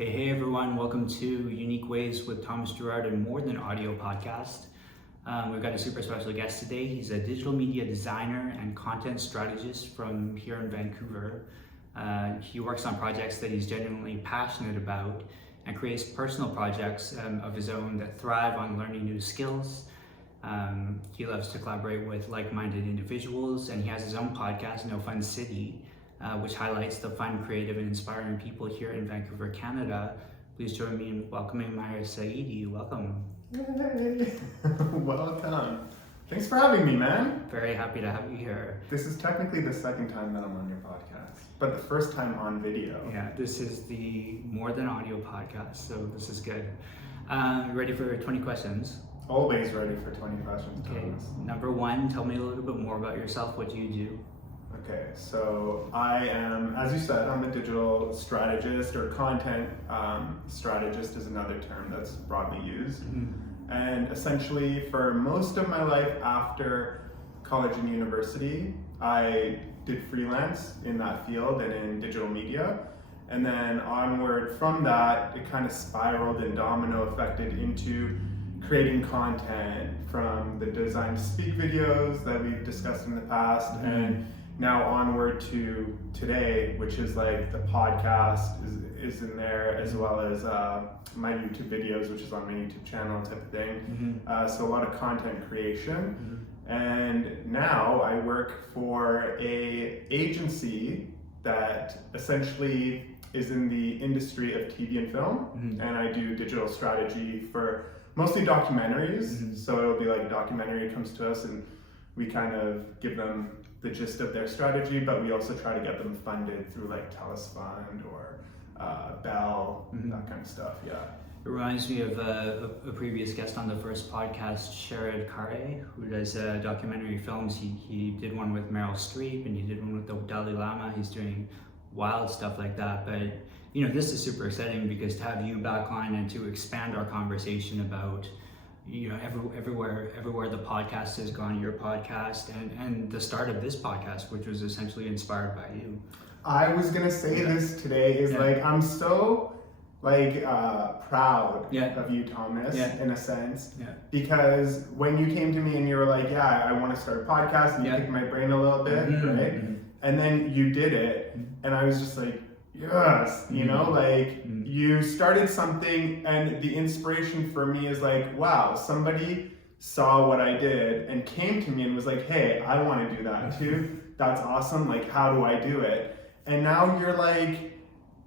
Hey everyone, welcome to Unique Ways with Thomas Girard and More Than Audio podcast. We've got a super special guest today. He's a digital media designer and content strategist from here in Vancouver. He works on projects that he's genuinely passionate about and creates personal projects of his own that thrive on learning new skills. He loves to collaborate with like-minded individuals, and he has his own podcast, No Fun City, which highlights the fun, creative, and inspiring people here in Vancouver, Canada. Please join me in welcoming Mahyar Saeedi. Welcome. Yay! Welcome. Thanks for having me, man. Very happy to have you here. This is technically the second time that I'm on your podcast, but the first time on video. Yeah, this is the More Than Audio podcast, so this is good. Ready for 20 questions? Always ready for 20 questions, Okay, Thomas. number one, tell me a little bit more about yourself. What do you do? Okay, so I am, as you said, I'm a digital strategist, or content strategist is another term that's broadly used. Mm-hmm. And essentially, for most of my life after college and university, I did freelance in that field and in digital media. And then onward from that, it kind of spiraled and domino affected into creating content, from the design to speak videos that we've discussed in the past, Mm-hmm. and now onward to today, which is like the podcast is in there, as well as my YouTube videos, which is on my YouTube channel type of thing. Mm-hmm. So a lot of content creation. Mm-hmm. And now I work for a agency that essentially is in the industry of TV and film. Mm-hmm. And I do digital strategy for mostly documentaries. Mm-hmm. So it'll be like a documentary comes to us and we kind of give them the gist of their strategy, but we also try to get them funded through like Telus Fund or Bell, Mm-hmm. that kind of stuff. Yeah. It reminds me of a previous guest on the first podcast, Girard, who does documentary films. He did one with Meryl Streep, and he did one with the Dalai Lama. He's doing wild stuff like that. But you know, this is super exciting because to have you back on and to expand our conversation about, you know, everywhere the podcast has gone, your podcast, and the start of this podcast, which was essentially inspired by you. I was gonna say this today is like, I'm so like proud of you, Thomas, in a sense, because when you came to me and you were like, yeah, I want to start a podcast, and you picked my brain a little bit, right? Mm-hmm. And then you did it, and I was just like, yes, you know, like you started something, and the inspiration for me is like, wow, somebody saw what I did and came to me and was like, hey, I want to do that too. That's awesome. Like, how do I do it? And now you're like,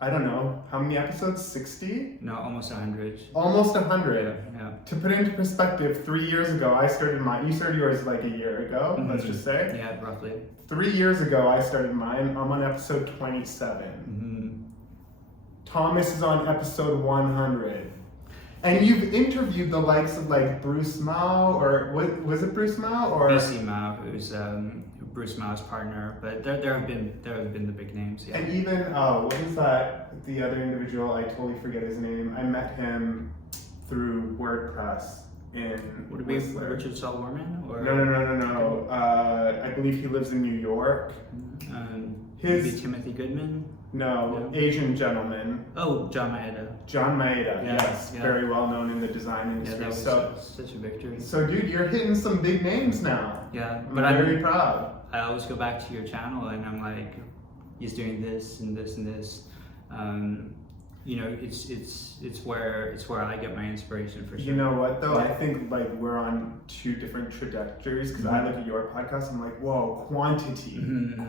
I don't know, how many episodes? 60? No, almost 100. Almost 100. Yeah. To put it into perspective, 3 years ago, I started mine. You started yours like a year ago, let's just say. Yeah, roughly. 3 years ago, I started mine. I'm on episode 27. Mm-hmm. Thomas is on episode 100. And you've interviewed the likes of like Bruce Mao, or what was it, Bruce Mao, or BC Mao, who's Bruce Mao's partner, but there have been the big names. Yeah. And even what is that? The other individual, I totally forget his name. I met him through WordPress in. Would it be Whistler. Richard Solomon? Or No. I believe he lives in New York. Maybe Timothy Goodman. No, Asian gentleman. Oh, John Maeda. John Maeda, yes, very well known in the design industry. Yeah, that was such a victory. So, dude, you're hitting some big names now. Yeah, but I'm very proud. I always go back to your channel and I'm like, he's doing this and this and this. You know, it's where I get my inspiration for sure. You know what though? I think like we're on two different trajectories, because I look at your podcast, I'm like, whoa, quantity, and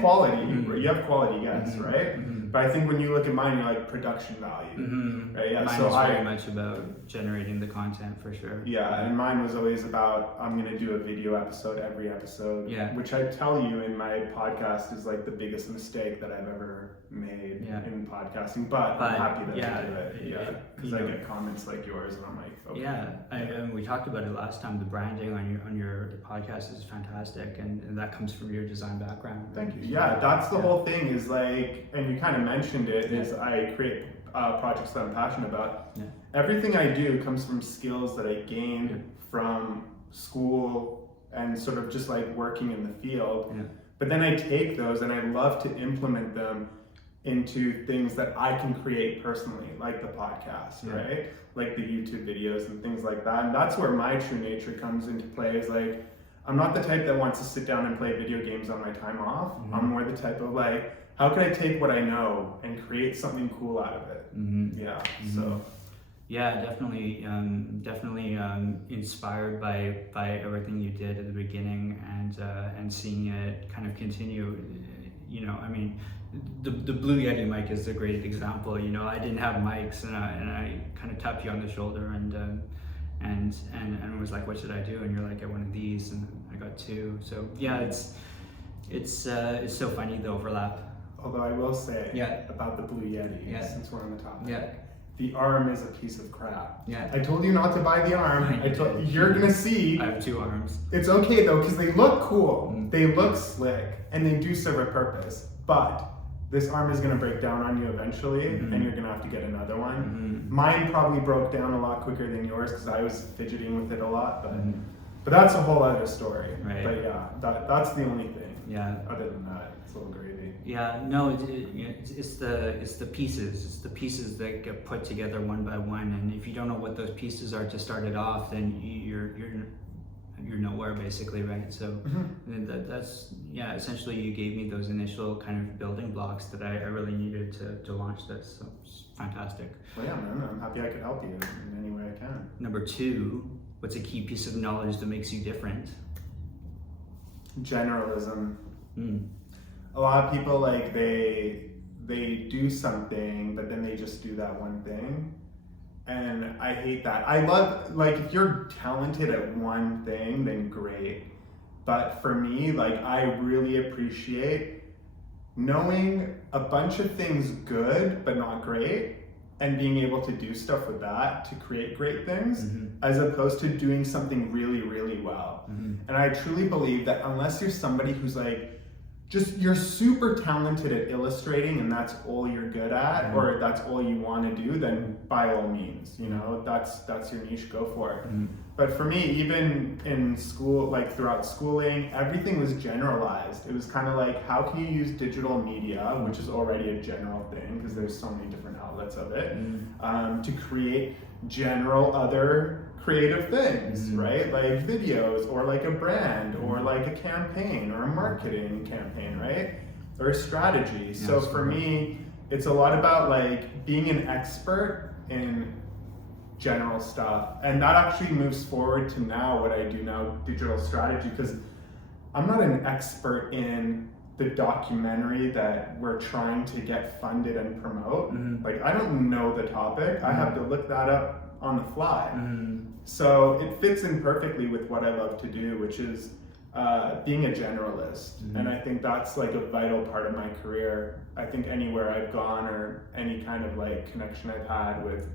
quality. You have quality, yes, right? But I think when you look at mine, you're like production value, right? Yeah. Mine so is very much about generating the content for sure. Yeah, and mine was always about, I'm gonna do a video episode every episode. Yeah. Which I tell you in my podcast is like the biggest mistake that I've ever made in podcasting. But I'm happy that I do it. Yeah. Because I get comments like yours, and I'm like, okay. Yeah, and we talked about it last time. The branding on your podcast is fantastic, and that comes from your design background. Thank you. Yeah, that's the whole thing. Is like, and you kind of mentioned it. Is I create projects that I'm passionate about. Yeah. Everything I do comes from skills that I gained from school and sort of just like working in the field. Yeah. But then I take those and I love to implement them into things that I can create personally, like the podcast, right? Like the YouTube videos and things like that. And that's where my true nature comes into play, is like, I'm not the type that wants to sit down and play video games on my time off. I'm more the type of like, how can I take what I know and create something cool out of it? So. Yeah, definitely inspired by everything you did at the beginning, and seeing it kind of continue. You know, I mean, the Blue Yeti mic is a great example. You know, I didn't have mics, and I kind of tapped you on the shoulder and was like, what should I do? And you're like, get one of these, and I got two. So yeah, it's so funny, the overlap. Although I will say about the Blue Yeti, since we're on the topic. The arm is a piece of crap. I told you not to buy the arm. You're gonna see. I have two arms. It's okay though, because they look cool. They look slick, and they do serve a purpose. But this arm is gonna break down on you eventually, and you're gonna have to get another one. Mine probably broke down a lot quicker than yours, because I was fidgeting with it a lot. But that's a whole other story. Right. But yeah, that's the only thing. Yeah. Other than that, it's a little gravy. Yeah, no, it's the pieces. It's the pieces that get put together one by one, and if you don't know what those pieces are to start it off, then you're nowhere basically, right? So that's essentially you gave me those initial kind of building blocks that I really needed to launch this. So it's fantastic. Well, yeah, man, I'm happy I could help you in any way I can. Number 2, what's a key piece of knowledge that makes you different? Generalism. A lot of people, like, they do something, but then they just do that one thing, and I hate that. I love, like, if you're talented at one thing, then great, but for me, like, I really appreciate knowing a bunch of things good but not great, and being able to do stuff with that to create great things, as opposed to doing something really, really well. And I truly believe that unless you're somebody who's like, you're super talented at illustrating and that's all you're good at, or that's all you want to do, then by all means, you know, that's your niche, go for it. But for me, even in school, like throughout schooling, everything was generalized. It was kind of like, how can you use digital media, which is already a general thing because there's so many different outlets of it, to create general other creative things, right? Like videos, or like a brand, or like a campaign, or a marketing campaign, right? Or a strategy. So for me, it's a lot about like being an expert in general stuff. And that actually moves forward to now what I do now, digital strategy, because I'm not an expert in the documentary that we're trying to get funded and promote. Like, I don't know the topic. I have to look that up on the fly. So it fits in perfectly with what I love to do, which is being a generalist. And I think that's like a vital part of my career. I think anywhere I've gone, or any kind of like connection I've had with,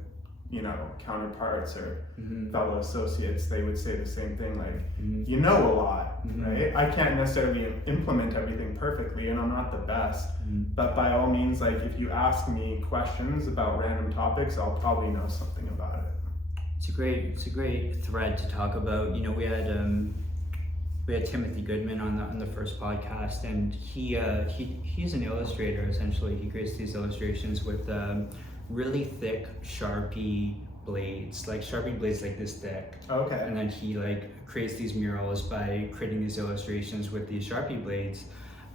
you know, counterparts or fellow associates, they would say the same thing, like, you know a lot, right? I can't necessarily implement everything perfectly, and I'm not the best, but by all means, like, if you ask me questions about random topics, I'll probably know something about it. It's a great thread to talk about. You know, we had Timothy Goodman on the first podcast, and he's an illustrator essentially. He creates these illustrations with really thick Sharpie blades, like this thick. Okay. And then he like creates these murals by creating these illustrations with these Sharpie blades.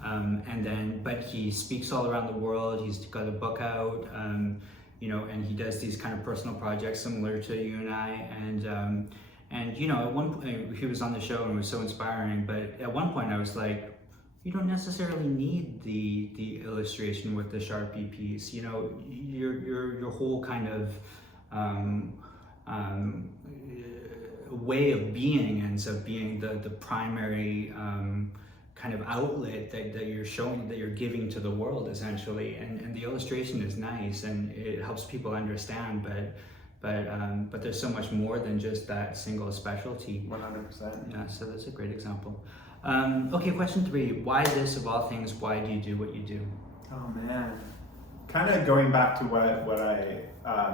But he speaks all around the world. He's got a book out, you know, and he does these kind of personal projects similar to you and I. And you know, at one point he was on the show and it was so inspiring. But at one point I was like, you don't necessarily need the illustration with the Sharpie piece. You know, your whole kind of way of being ends up being the primary kind of outlet that you're showing, that you're giving to the world essentially. And the illustration is nice and it helps people understand, but there's so much more than just that single specialty. 100%. Yeah, so that's a great example. Okay, question 3. Why this, of all things? Why do you do what you do? Oh man, kind of going back to what I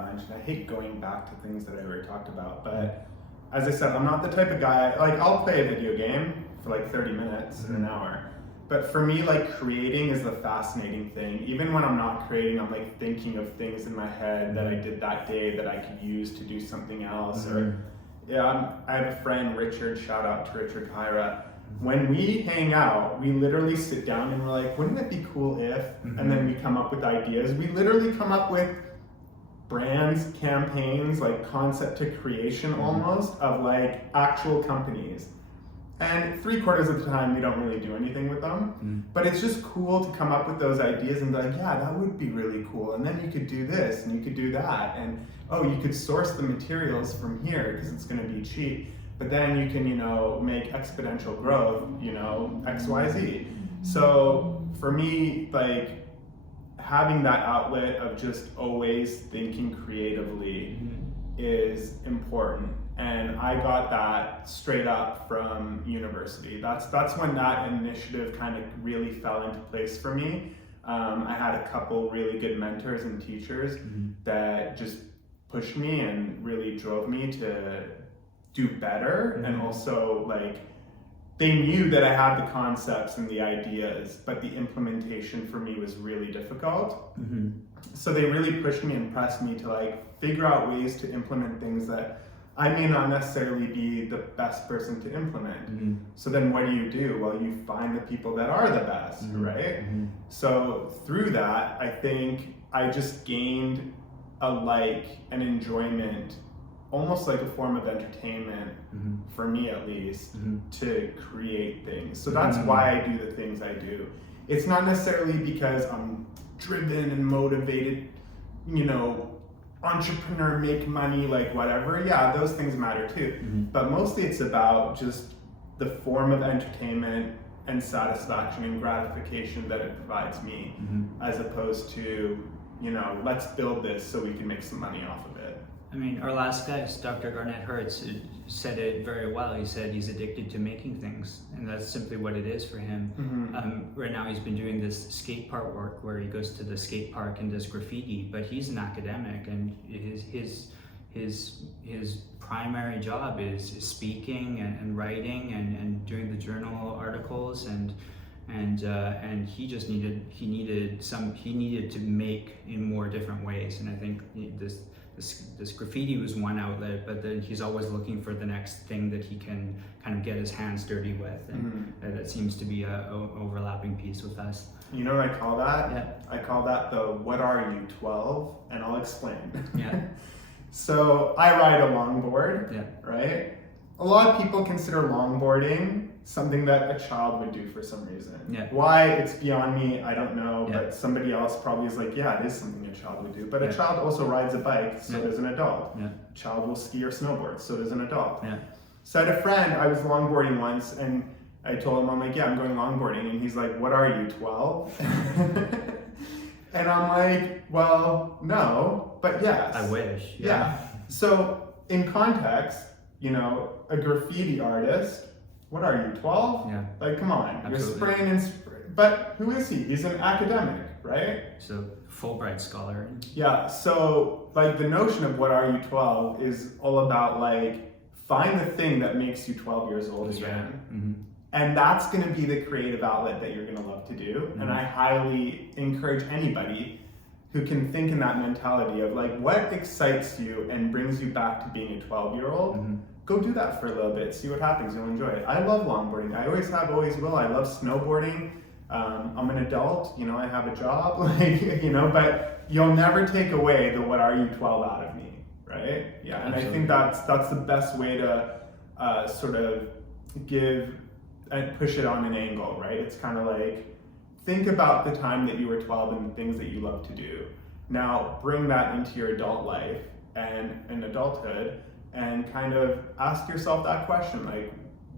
mentioned. I hate going back to things that I already talked about, but as I said, I'm not the type of guy, like, I'll play a video game for like 30 minutes or an hour, But for me, like creating is the fascinating thing. Even when I'm not creating, I'm like thinking of things in my head that I did that day that I could use to do something else. Or I have a friend, Richard, shout out to Richard Kyra. When we hang out, we literally sit down and we're like, wouldn't it be cool if? And then we come up with ideas. We literally come up with brands, campaigns, like concept to creation almost of like actual companies. And 3/4 of the time, we don't really do anything with them. But it's just cool to come up with those ideas and be like, yeah, that would be really cool. And then you could do this and you could do that. And oh, you could source the materials from here because it's going to be cheap. But then you can, make exponential growth, X, Y, Z. So for me, like having that outlet of just always thinking creatively is important. And I got that straight up from university. That's when that initiative kind of really fell into place for me. I had a couple really good mentors and teachers that just pushed me and really drove me to do better. And also like they knew that I had the concepts and the ideas, but the implementation for me was really difficult. So they really pushed me and pressed me to like figure out ways to implement things that I may not necessarily be the best person to implement. So then what do? Well, you find the people that are the best, right? So through that, I think I just gained an enjoyment, almost like a form of entertainment, for me at least, to create things. So that's why I do the things I do. It's not necessarily because I'm driven and motivated, entrepreneur, make money, like whatever. Yeah, those things matter too. But mostly it's about just the form of entertainment and satisfaction and gratification that it provides me, as opposed to, let's build this so we can make some money off of it. I mean, our last guest, Dr. Garnett Hertz, said it very well. He said he's addicted to making things, and that's simply what it is for him. Right now he's been doing this skate park work where he goes to the skate park and does graffiti, but he's an academic, and his primary job is speaking and writing and doing the journal articles, and he just needed to make in more different ways. And I think this graffiti was one outlet, but then he's always looking for the next thing that he can kind of get his hands dirty with, and that seems to be a overlapping piece with us. You know what I call that? Yeah. I call that the "What are you, 12?" And I'll explain. Yeah. So I ride a longboard, right? A lot of people consider longboarding something that a child would do for some reason. Why, it's beyond me, I don't know, but somebody else probably is like, yeah, it is something a child would do. But a child also rides a bike, so does an adult. A child will ski or snowboard, so does an adult. So I had a friend, I was longboarding once, and I told him, I'm like, yeah, I'm going longboarding. And he's like, what are you, 12? And I'm like, well, no, but yes. I wish. Yeah. So in context, a graffiti artist, what are you, 12? Yeah. Like, come on. Absolutely. You're spraying and but who is he? He's an academic, right? So Fulbright scholar. Yeah, so like the notion of what are you, 12 is all about like, find the thing that makes you 12 years old again. And that's going to be the creative outlet that you're going to love to do. And I highly encourage anybody who can think in that mentality of like, what excites you and brings you back to being a 12-year-old? Go do that for a little bit, see what happens, you'll enjoy it. I love longboarding. I always have, always will. I love snowboarding. I'm an adult, I have a job, but you'll never take away the what are you, 12 out of me, right? Yeah, and absolutely. I think that's the best way to sort of give and push it on an angle, right? It's kind of like, think about the time that you were 12 and the things that you love to do. Now bring that into your adult life and in adulthood, and kind of ask yourself that question, like,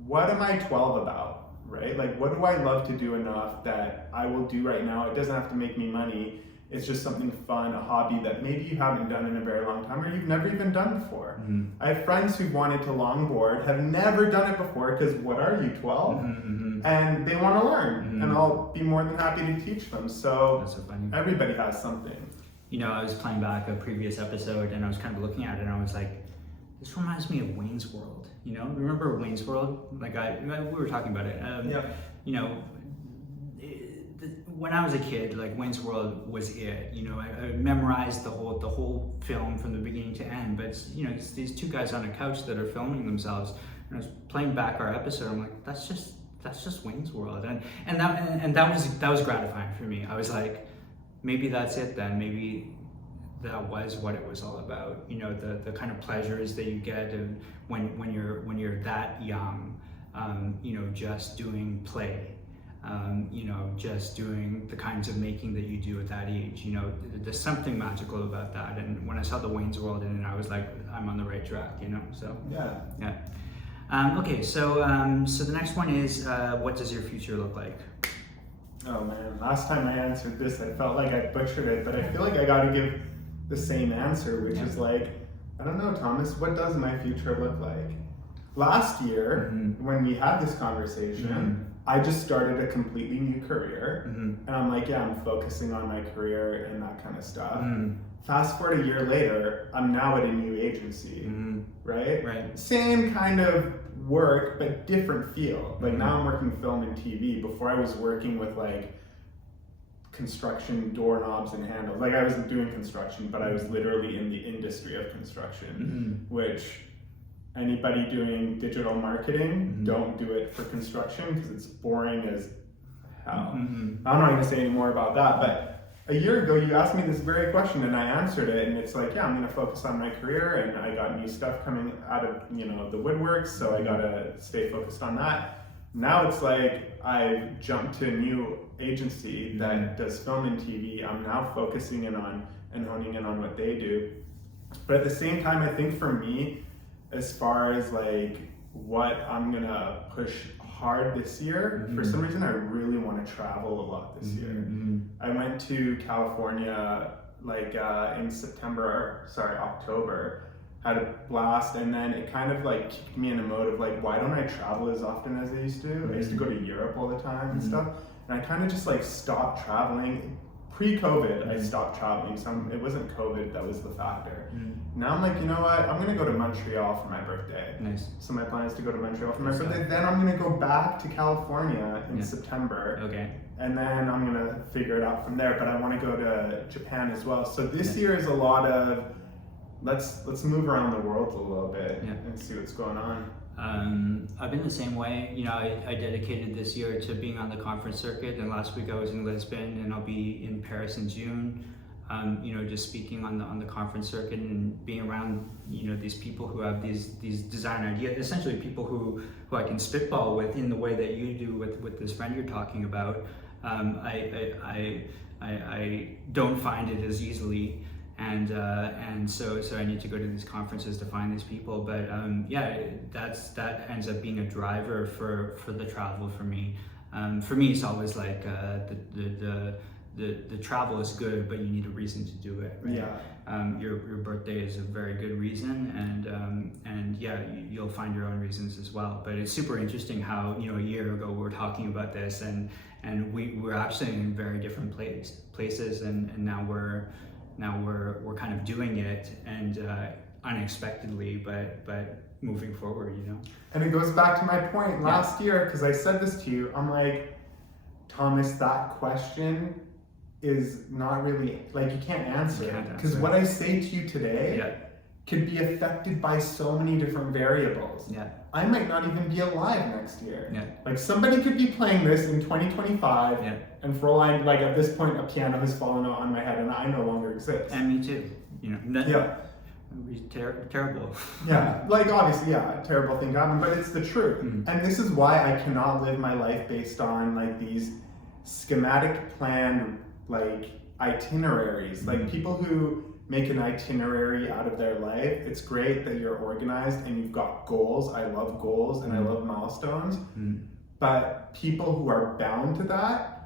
what am I 12 about, right? Like, what do I love to do enough that I will do right now? It doesn't have to make me money. It's just something fun, a hobby that maybe you haven't done in a very long time, or you've never even done before. I have friends who wanted to longboard, have never done it before, because what are you, 12? And they want to learn, and I'll be more than happy to teach them. So, that's so funny. Everybody has something. I was playing back a previous episode, and I was kind of looking at it, and I was like, this reminds me of Wayne's World. Remember Wayne's World? Like we were talking about it. when I was a kid, like Wayne's World was it. You know, I memorized the whole film from the beginning to end. But it's these two guys on a couch that are filming themselves. And I was playing back our episode. I'm like, that's just Wayne's World, and that was gratifying for me. I was like, maybe that's it then. Maybe that was what it was all about. You know, the kind of pleasures that you get and when you're that young. You know, just doing play. You know, just doing the kinds of making that you do at that age. You know, there's something magical about that. And when I saw the Wayne's World in it, I was like, I'm on the right track. You know, so yeah. Okay, so the next one is, what does your future look like? Oh man, last time I answered this, I felt like I butchered it, but I feel like I got to give the same answer, which is like, I don't know, Thomas, what does my future look like? Last year, when we had this conversation, I just started a completely new career, and I'm like, yeah, I'm focusing on my career and that kind of stuff. Fast forward a year later, I'm now at a new agency, right? Same kind of work, but different field. Like now I'm working film and TV. Before I was working with like construction doorknobs and handles. Like I wasn't doing construction, but I was literally in the industry of construction, which anybody doing digital marketing, don't do it for construction because it's boring as hell. I'm not going to say any more about that, but a year ago you asked me this very question and I answered it, and it's like, yeah, I'm going to focus on my career, and I got new stuff coming out of, you know, the woodworks, so I got to stay focused on that. Now it's like I've jumped to a new agency that does film and TV. I'm now focusing in on and honing in on what they do. But at the same time, I think for me, as far as like what I'm gonna push hard this year, for some reason I really want to travel a lot this year. I went to California like in October, had a blast, and then it kind of like kicked me in a mode of like, why don't I travel as often as I used to? I used to go to Europe all the time and stuff, and I kind of just like stopped traveling. Pre-COVID, I stopped traveling, so it wasn't COVID that was the factor. Now I'm like, you know what, I'm gonna go to Montreal for my birthday. Nice. So my plan is to go to Montreal for my birthday, then I'm gonna go back to California in September. Okay. And then I'm gonna figure it out from there, but I wanna go to Japan as well. So this year is a lot of, let's move around the world a little bit and see what's going on. I've been the same way. You know, I dedicated this year to being on the conference circuit, and last week I was in Lisbon, and I'll be in Paris in June. You know, just speaking on the conference circuit and being around, you know, these people who have these design ideas, essentially people who I can spitball with in the way that you do with this friend you're talking about. I don't find it as easily. And so I need to go to these conferences to find these people. But that ends up being a driver for the travel for me. For me, it's always like the travel is good, but you need a reason to do it. Right? Yeah. Your birthday is a very good reason, and you'll find your own reasons as well. But it's super interesting how, you know, a year ago we were talking about this, and we're actually in very different places, and now we're kind of doing it, and unexpectedly, but moving forward, you know. And it goes back to my point last year, because I said this to you. I'm like, Thomas, that question is not really, like, you can't answer it, because what I say to you today could be affected by so many different variables. I might not even be alive next year. Like, somebody could be playing this in 2025, and for all I, like, at this point, a piano has fallen out on my head and I no longer exist. And me too. You know. It would be terrible. Like, obviously, a terrible thing to happen, but it's the truth. And this is why I cannot live my life based on like these schematic planned like itineraries. Like, people who make an itinerary out of their life, it's great that you're organized and you've got goals. I love goals and I love milestones. But people who are bound to that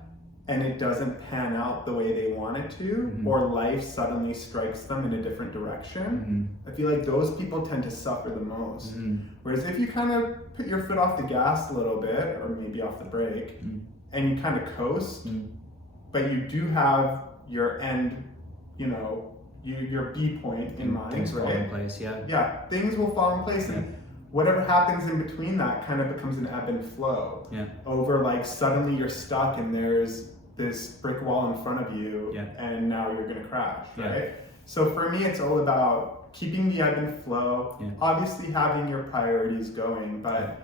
and it doesn't pan out the way they want it to, or life suddenly strikes them in a different direction, I feel like those people tend to suffer the most. Whereas if you kind of put your foot off the gas a little bit, or maybe off the brake, and you kind of coast, but you do have your end, you know, your B point in mind, things fall in place, things will fall in place, and whatever happens in between that kind of becomes an ebb and flow. Over, like, suddenly you're stuck and there's this brick wall in front of you, and now you're going to crash, right? So for me, it's all about keeping the ebb and flow, obviously having your priorities going, but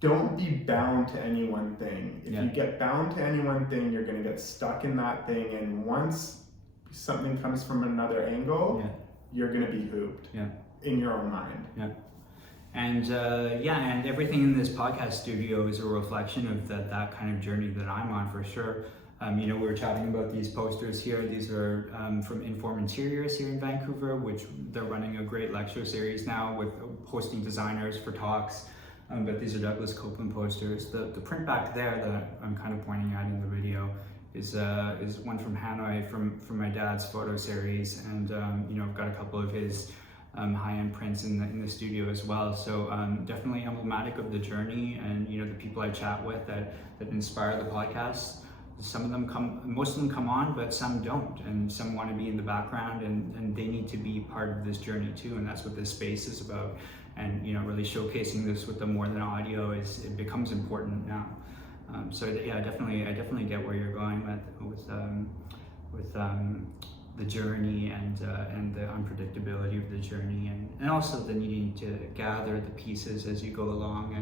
don't be bound to any one thing. If you get bound to any one thing, you're going to get stuck in that thing, and once something comes from another angle, you're going to be hooped in your own mind. And and everything in this podcast studio is a reflection of that kind of journey that I'm on, for sure. We were chatting about these posters here. These are from Inform Interiors here in Vancouver, which they're running a great lecture series now with hosting designers for talks. But these are Douglas Copeland posters. The print back there that I'm kind of pointing at in the video is one from Hanoi from my dad's photo series, and I've got a couple of his high-end prints in the studio as well. So definitely emblematic of the journey, and the people I chat with that inspire the podcast. Most of them come on, but some don't, and some want to be in the background, and they need to be part of this journey too, and that's what this space is about. And really showcasing this with the more than audio it becomes important now. I definitely get where you're going with the journey and the unpredictability of the journey, and also the needing to gather the pieces as you go along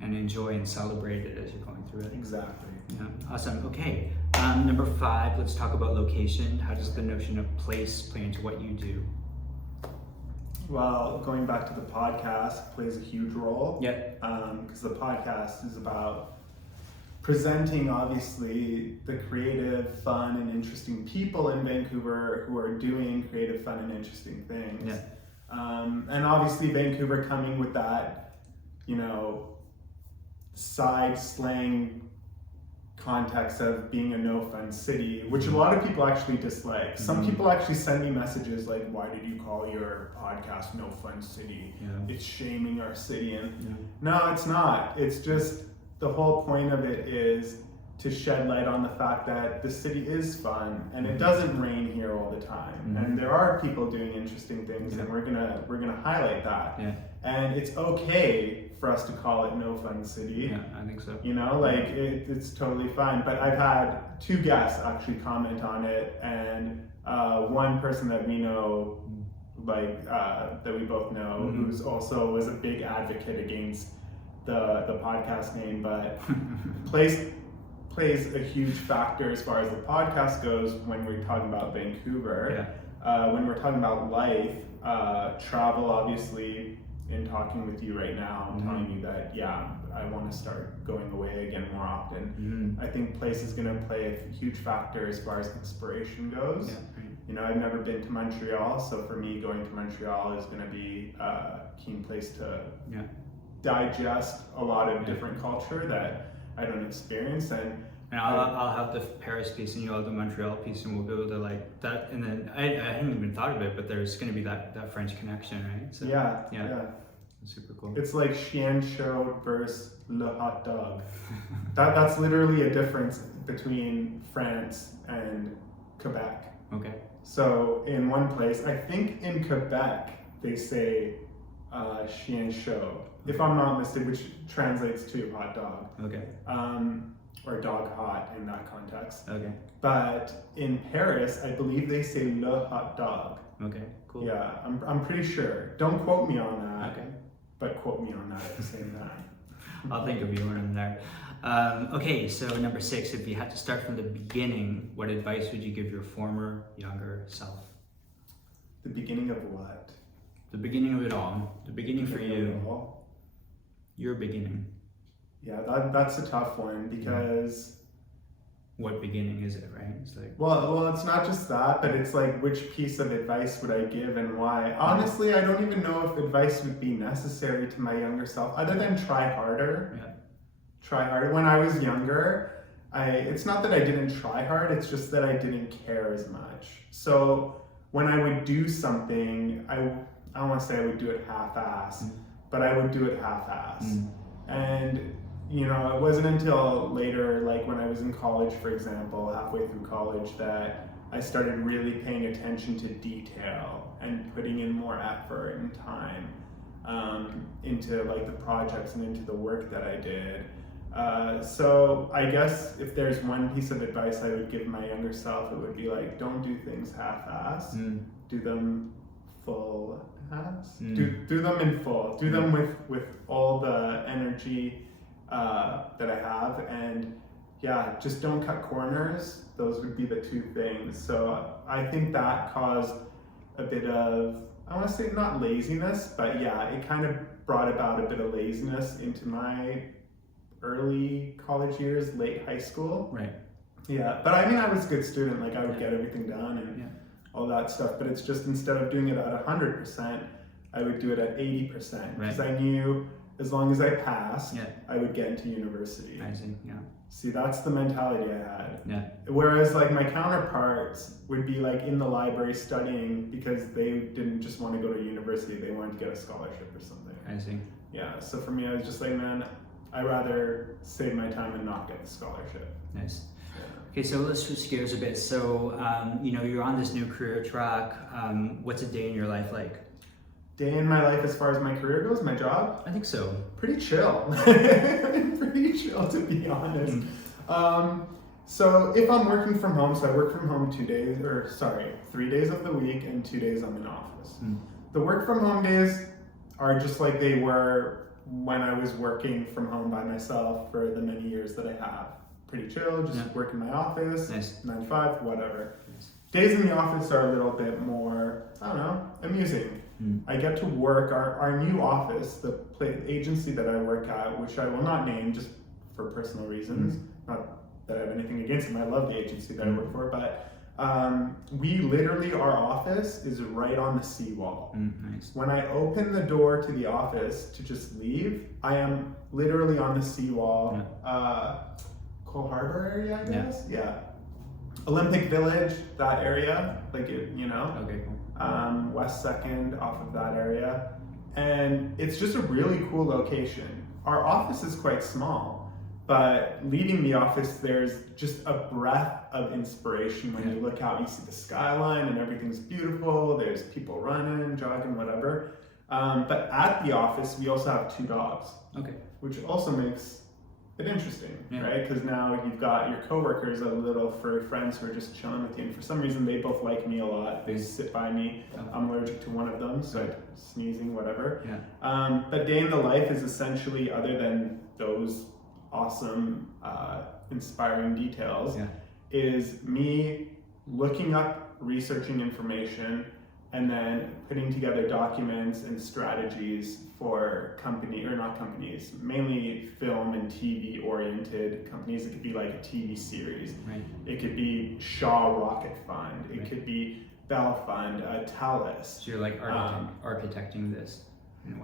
and enjoy and celebrate it as you're going through it. Exactly. Yeah, awesome. Okay, number 5, let's talk about location. How does the notion of place play into what you do? Well, going back to the podcast plays a huge role. Because the podcast is about presenting, obviously, the creative, fun, and interesting people in Vancouver who are doing creative, fun, and interesting things. And obviously Vancouver coming with that, side slang context of being a no fun city, which a lot of people actually dislike. Some people actually send me messages like, why did you call your podcast No Fun City? It's shaming our city. And no, it's not. It's just the whole point of it is to shed light on the fact that the city is fun, and it doesn't rain here all the time, and there are people doing interesting things, and we're gonna highlight that. And it's okay for us to call it No Fun City. I think so. It's totally fine. But I've had 2 guests actually comment on it, and one person that we know, that we both know, who's also was a big advocate against the podcast name, but plays a huge factor as far as the podcast goes when we're talking about Vancouver. When we're talking about life, travel, obviously, in talking with you right now, I'm telling you that, I want to start going away again more often. I think place is going to play a huge factor as far as inspiration goes. I've never been to Montreal, so for me, going to Montreal is going to be a keen place to digest a lot of different culture that I don't experience. And I'll have the Paris piece, and you'll have the Montreal piece, and we'll be able to like that. And then I hadn't even thought of it, but there's going to be that French connection, right? So, super cool. It's like chien chaud versus le hot dog. That's literally a difference between France and Quebec. Okay. So in one place, I think in Quebec they say chien chaud, if I'm not mistaken, which translates to hot dog. Okay. Or dog hot in that context. Okay. But in Paris, I believe they say le hot dog. Okay, cool. Yeah, I'm pretty sure. Don't quote me on that. Okay. But quote me on that at the same time. I'll think of you when I'm there. Okay, so number 6, if you had to start from the beginning, what advice would you give your former, younger self? The beginning of what? The beginning of it all. The beginning for you. Your beginning. Yeah, that's a tough one because... What beginning is it, right? It's like... Well, it's not just that, but it's like, which piece of advice would I give and why? Honestly, I don't even know if advice would be necessary to my younger self, other than try harder. Try harder. When I was younger, it's not that I didn't try hard, it's just that I didn't care as much. So when I would do something, I don't want to say I would do it half-assed, but I would do it half-assed. And it wasn't until later, like when I was in college, for example, halfway through college, that I started really paying attention to detail and putting in more effort and time into like the projects and into the work that I did. So I guess if there's one piece of advice I would give my younger self, it would be like, don't do things half-assed. Do them full-ass. Do them in full. Do them with all the energy that I have, and yeah, just don't cut corners. Those would be the two things. So I think that caused a bit of, I want to say not laziness, but yeah, it kind of brought about a bit of laziness into my early college years, late high school. Right. Yeah, but I mean, I was a good student. Like I would get everything done and all that stuff. But it's just instead of doing it at 100%, I would do it at 80% because I knew as long as I passed, I would get into university. I see. Yeah. See, that's the mentality I had. Yeah. Whereas like my counterparts would be like in the library studying because they didn't just want to go to university, they wanted to get a scholarship or something. I see. Yeah, so for me I was just like, man, I'd rather save my time and not get the scholarship. Nice. Okay, so let's switch gears a bit. So, you know, you're on this new career track. What's a day in your life like? Day in my life as far as my career goes, my job? I think so. Pretty chill. Pretty chill, to be honest. So if I'm working from home, so I work from home 3 days of the week and 2 days I'm in office. The work from home days are just like they were when I was working from home by myself for the many years that I have. Pretty chill, just work in my office, 9 to 5, whatever. Days in the office are a little bit more, I don't know, amusing. I get to work, our new office, the agency that I work at, which I will not name just for personal reasons, not that I have anything against them, I love the agency that I work for, but we literally, our office is right on the seawall. Nice. When I open the door to the office to just leave, I am literally on the seawall. Cole Harbor area, I guess? Yeah. Olympic Village, that area, like, you know? Okay, cool. West 2nd, off of that area. And it's just a really cool location. Our office is quite small, but leaving the office, there's just a breath of inspiration when you look out, you see the skyline and everything's beautiful, there's people running, jogging, whatever. But at the office, we also have 2 dogs, which also makes it interesting, right? Because now you've got your coworkers, little furry friends who are just chilling with you, and for some reason they both like me a lot. They sit by me. I'm allergic to one of them, so sneezing, whatever. But day in the life is essentially, other than those awesome, inspiring details, is me looking up, researching information, and then putting together documents and strategies for mainly film and TV oriented companies. It could be like a TV series. It could be Shaw Rocket Fund. It could be Bell Fund, Thales. So you're like architecting this.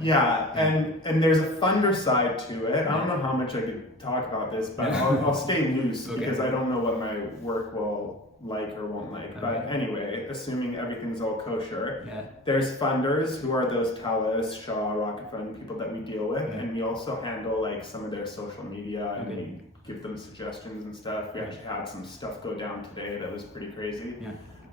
Yeah, and there's a funder side to it. I don't know how much I could talk about this, but I'll stay loose because I don't know what my work will like or won't like. But anyway, assuming everything's all kosher, there's funders who are those Thales, Shaw, Rocket Fund people that we deal with, and we also handle like some of their social media and we give them suggestions and stuff. We actually had some stuff go down today that was pretty crazy.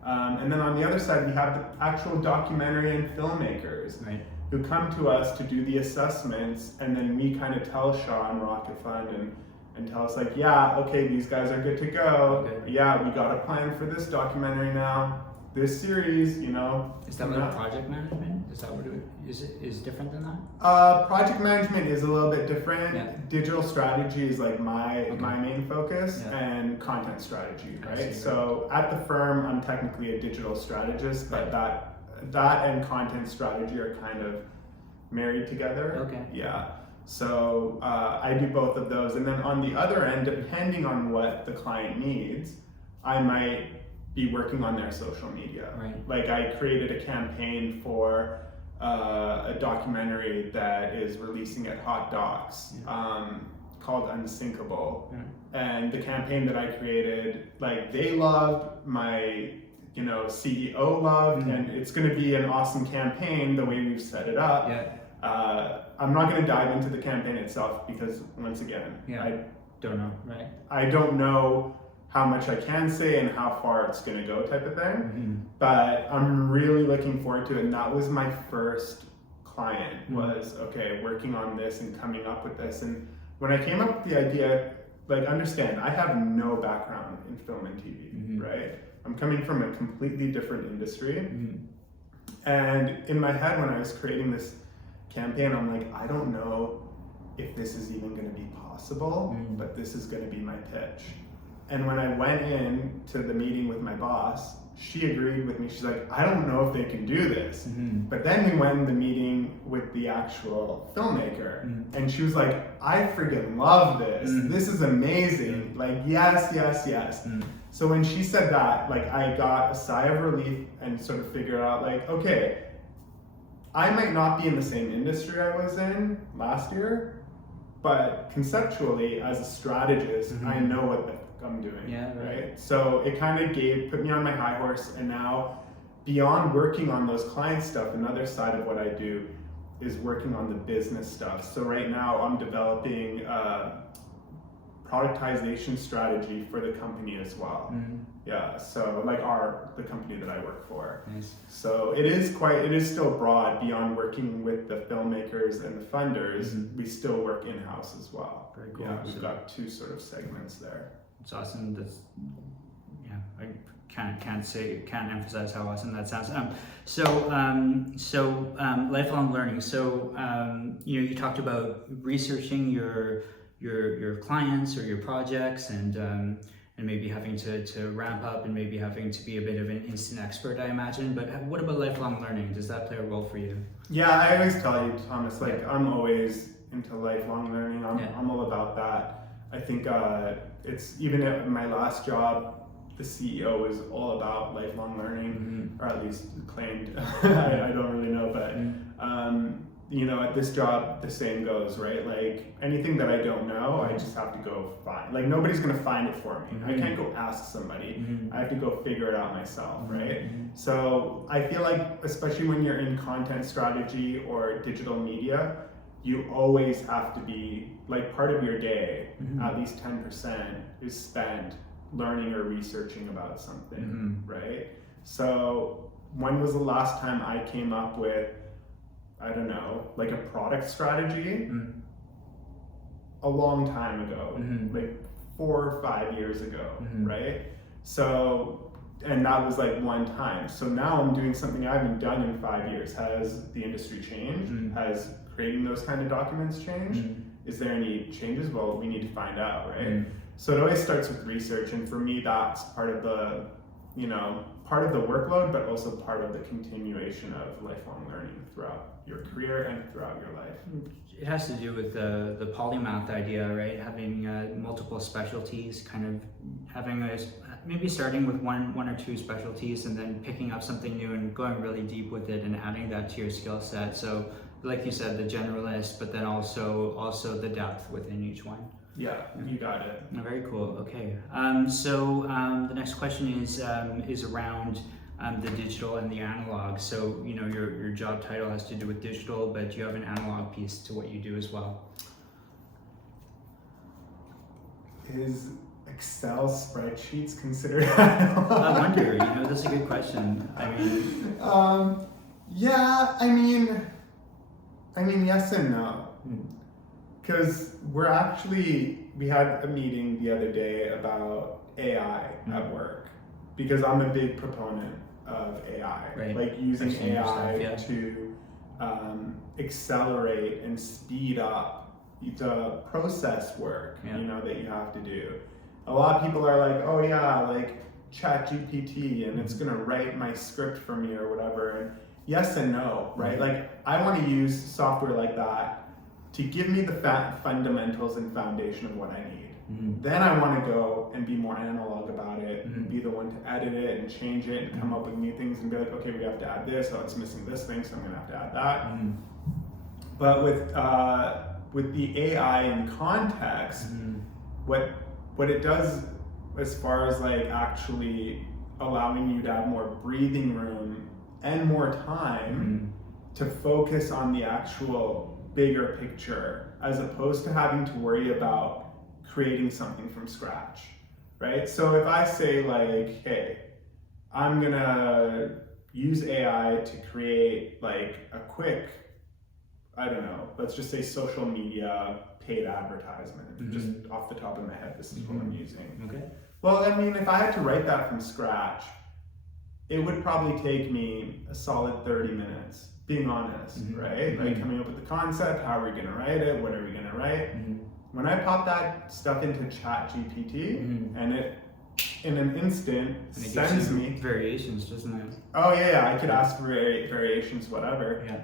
And then on the other side, we have the actual documentary and filmmakers who come to us to do the assessments, and then we kind of tell Shaw and Rocket Fund and tell us like, yeah, okay, these guys are good to go. Yeah, we got a plan for this documentary now, this series, you know. Is that like project management? Is that what is different than that? Project management is a little bit different. Digital strategy is like my main focus, and content strategy, right? So at the firm, I'm technically a digital strategist, but that and content strategy are kind of married together. Yeah. So I do both of those, and then on the other end, depending on what the client needs, I might be working on their social media. Like I created a campaign for a documentary that is releasing at Hot Docs called Unsinkable, and the campaign that I created, like they loved, my CEO loved, and it's going to be an awesome campaign the way we've set it up. I'm not going to dive into the campaign itself because, once again, I don't know. I don't know how much I can say and how far it's going to go, type of thing. But I'm really looking forward to it. And that was my first client. Was working on this and coming up with this. And when I came up with the idea, like, understand, I have no background in film and TV, right? I'm coming from a completely different industry. And in my head, when I was creating this campaign, I'm like, I don't know if this is even going to be possible, but this is going to be my pitch. And when I went in to the meeting with my boss, she agreed with me. She's like, I don't know if they can do this. But then we went in the meeting with the actual filmmaker, and she was like, I freaking love this. This is amazing. Like, yes, yes, yes. So when she said that, like, I got a sigh of relief and sort of figured out, like, okay, I might not be in the same industry I was in last year, but conceptually, as a strategist, I know what the I'm doing, right? So it kind of put me on my high horse, and now beyond working on those client stuff, another side of what I do is working on the business stuff. So right now I'm developing a productization strategy for the company as well. Yeah, so like the company that I work for. Nice. So it is still broad beyond working with the filmmakers and the funders. We still work in-house as well. Very cool. Yeah, we've got two sort of segments there. It's awesome. I can't emphasize how awesome that sounds. Lifelong learning. So you talked about researching your clients or your projects, and maybe having to ramp up, and maybe having to be a bit of an instant expert, I imagine. But what about lifelong learning? Does that play a role for you? Yeah, I always tell you, Thomas, like, I'm always into lifelong learning. I'm all about that. I think it's even at my last job, the CEO was all about lifelong learning, or at least claimed. I don't really know, but at this job, the same goes, right? Like, anything that I don't know, I just have to go find. Like, nobody's gonna find it for me. I can't go ask somebody. I have to go figure it out myself, right? So I feel like, especially when you're in content strategy or digital media, you always have to be, like, part of your day, at least 10% is spent learning or researching about something, right? So when was the last time I came up with, I don't know, like a product strategy? A long time ago, like 4 or 5 years ago, right? So, and that was like one time. So now I'm doing something I haven't done in 5 years. Has the industry changed? Has creating those kind of documents changed? Is there any changes? Well, we need to find out, right? So it always starts with research, and for me, that's part of the, part of the workload, but also part of the continuation of lifelong learning throughout your career and throughout your life. It has to do with the polymath idea, right? Having multiple specialties, kind of having maybe starting with one or two specialties, and then picking up something new and going really deep with it and adding that to your skill set. So, like you said, the generalist, but then also the depth within each one. Yeah, you got it. Very cool. Okay. So the next question is around the digital and the analog. So your job title has to do with digital, but you have an analog piece to what you do as well. Is Excel spreadsheets considered analog? I wonder. That's a good question. I mean. Yeah. I mean, yes and no. Because we had a meeting the other day about AI at work, because I'm a big proponent of AI, like using AI to accelerate and speed up the process work, that you have to do. A lot of people are like, oh yeah, like ChatGPT, and it's gonna write my script for me or whatever. And yes and no, right? Like, I want to use software like that to give me the fundamentals and foundation of what I need. Then I want to go and be more analog about it, and be the one to edit it and change it and come up with new things and be like, okay, we have to add this, oh, it's missing this thing, so I'm gonna have to add that. But with the AI in context, what it does as far as like actually allowing you to have more breathing room and more time to focus on the actual bigger picture, as opposed to having to worry about creating something from scratch, right? So if I say like, hey, I'm gonna use AI to create like a quick, I don't know, let's just say social media paid advertisement. Just off the top of my head, this is what I'm using. Okay. Well, I mean, if I had to write that from scratch, it would probably take me a solid 30 minutes, being honest, right? Like coming up with the concept, how are we gonna write it, what are we gonna write? When I pop that stuff into ChatGPT and it, in an instant, and it sends gives you me variations, doesn't it? Oh yeah, I could ask for variations, whatever. Yeah.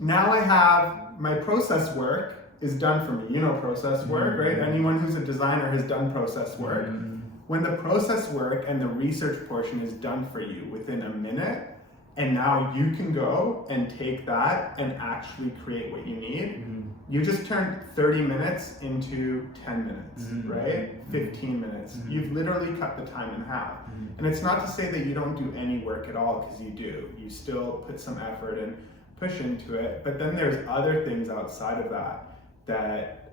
Now I have my process work is done for me. You know process work, right? Anyone who's a designer has done process work. When the process work and the research portion is done for you within a minute, and now you can go and take that and actually create what you need, you just turned 30 minutes into 10 minutes, right? 15 minutes. You've literally cut the time in half. And it's not to say that you don't do any work at all, because you do. You still put some effort and push into it, but then there's other things outside of that that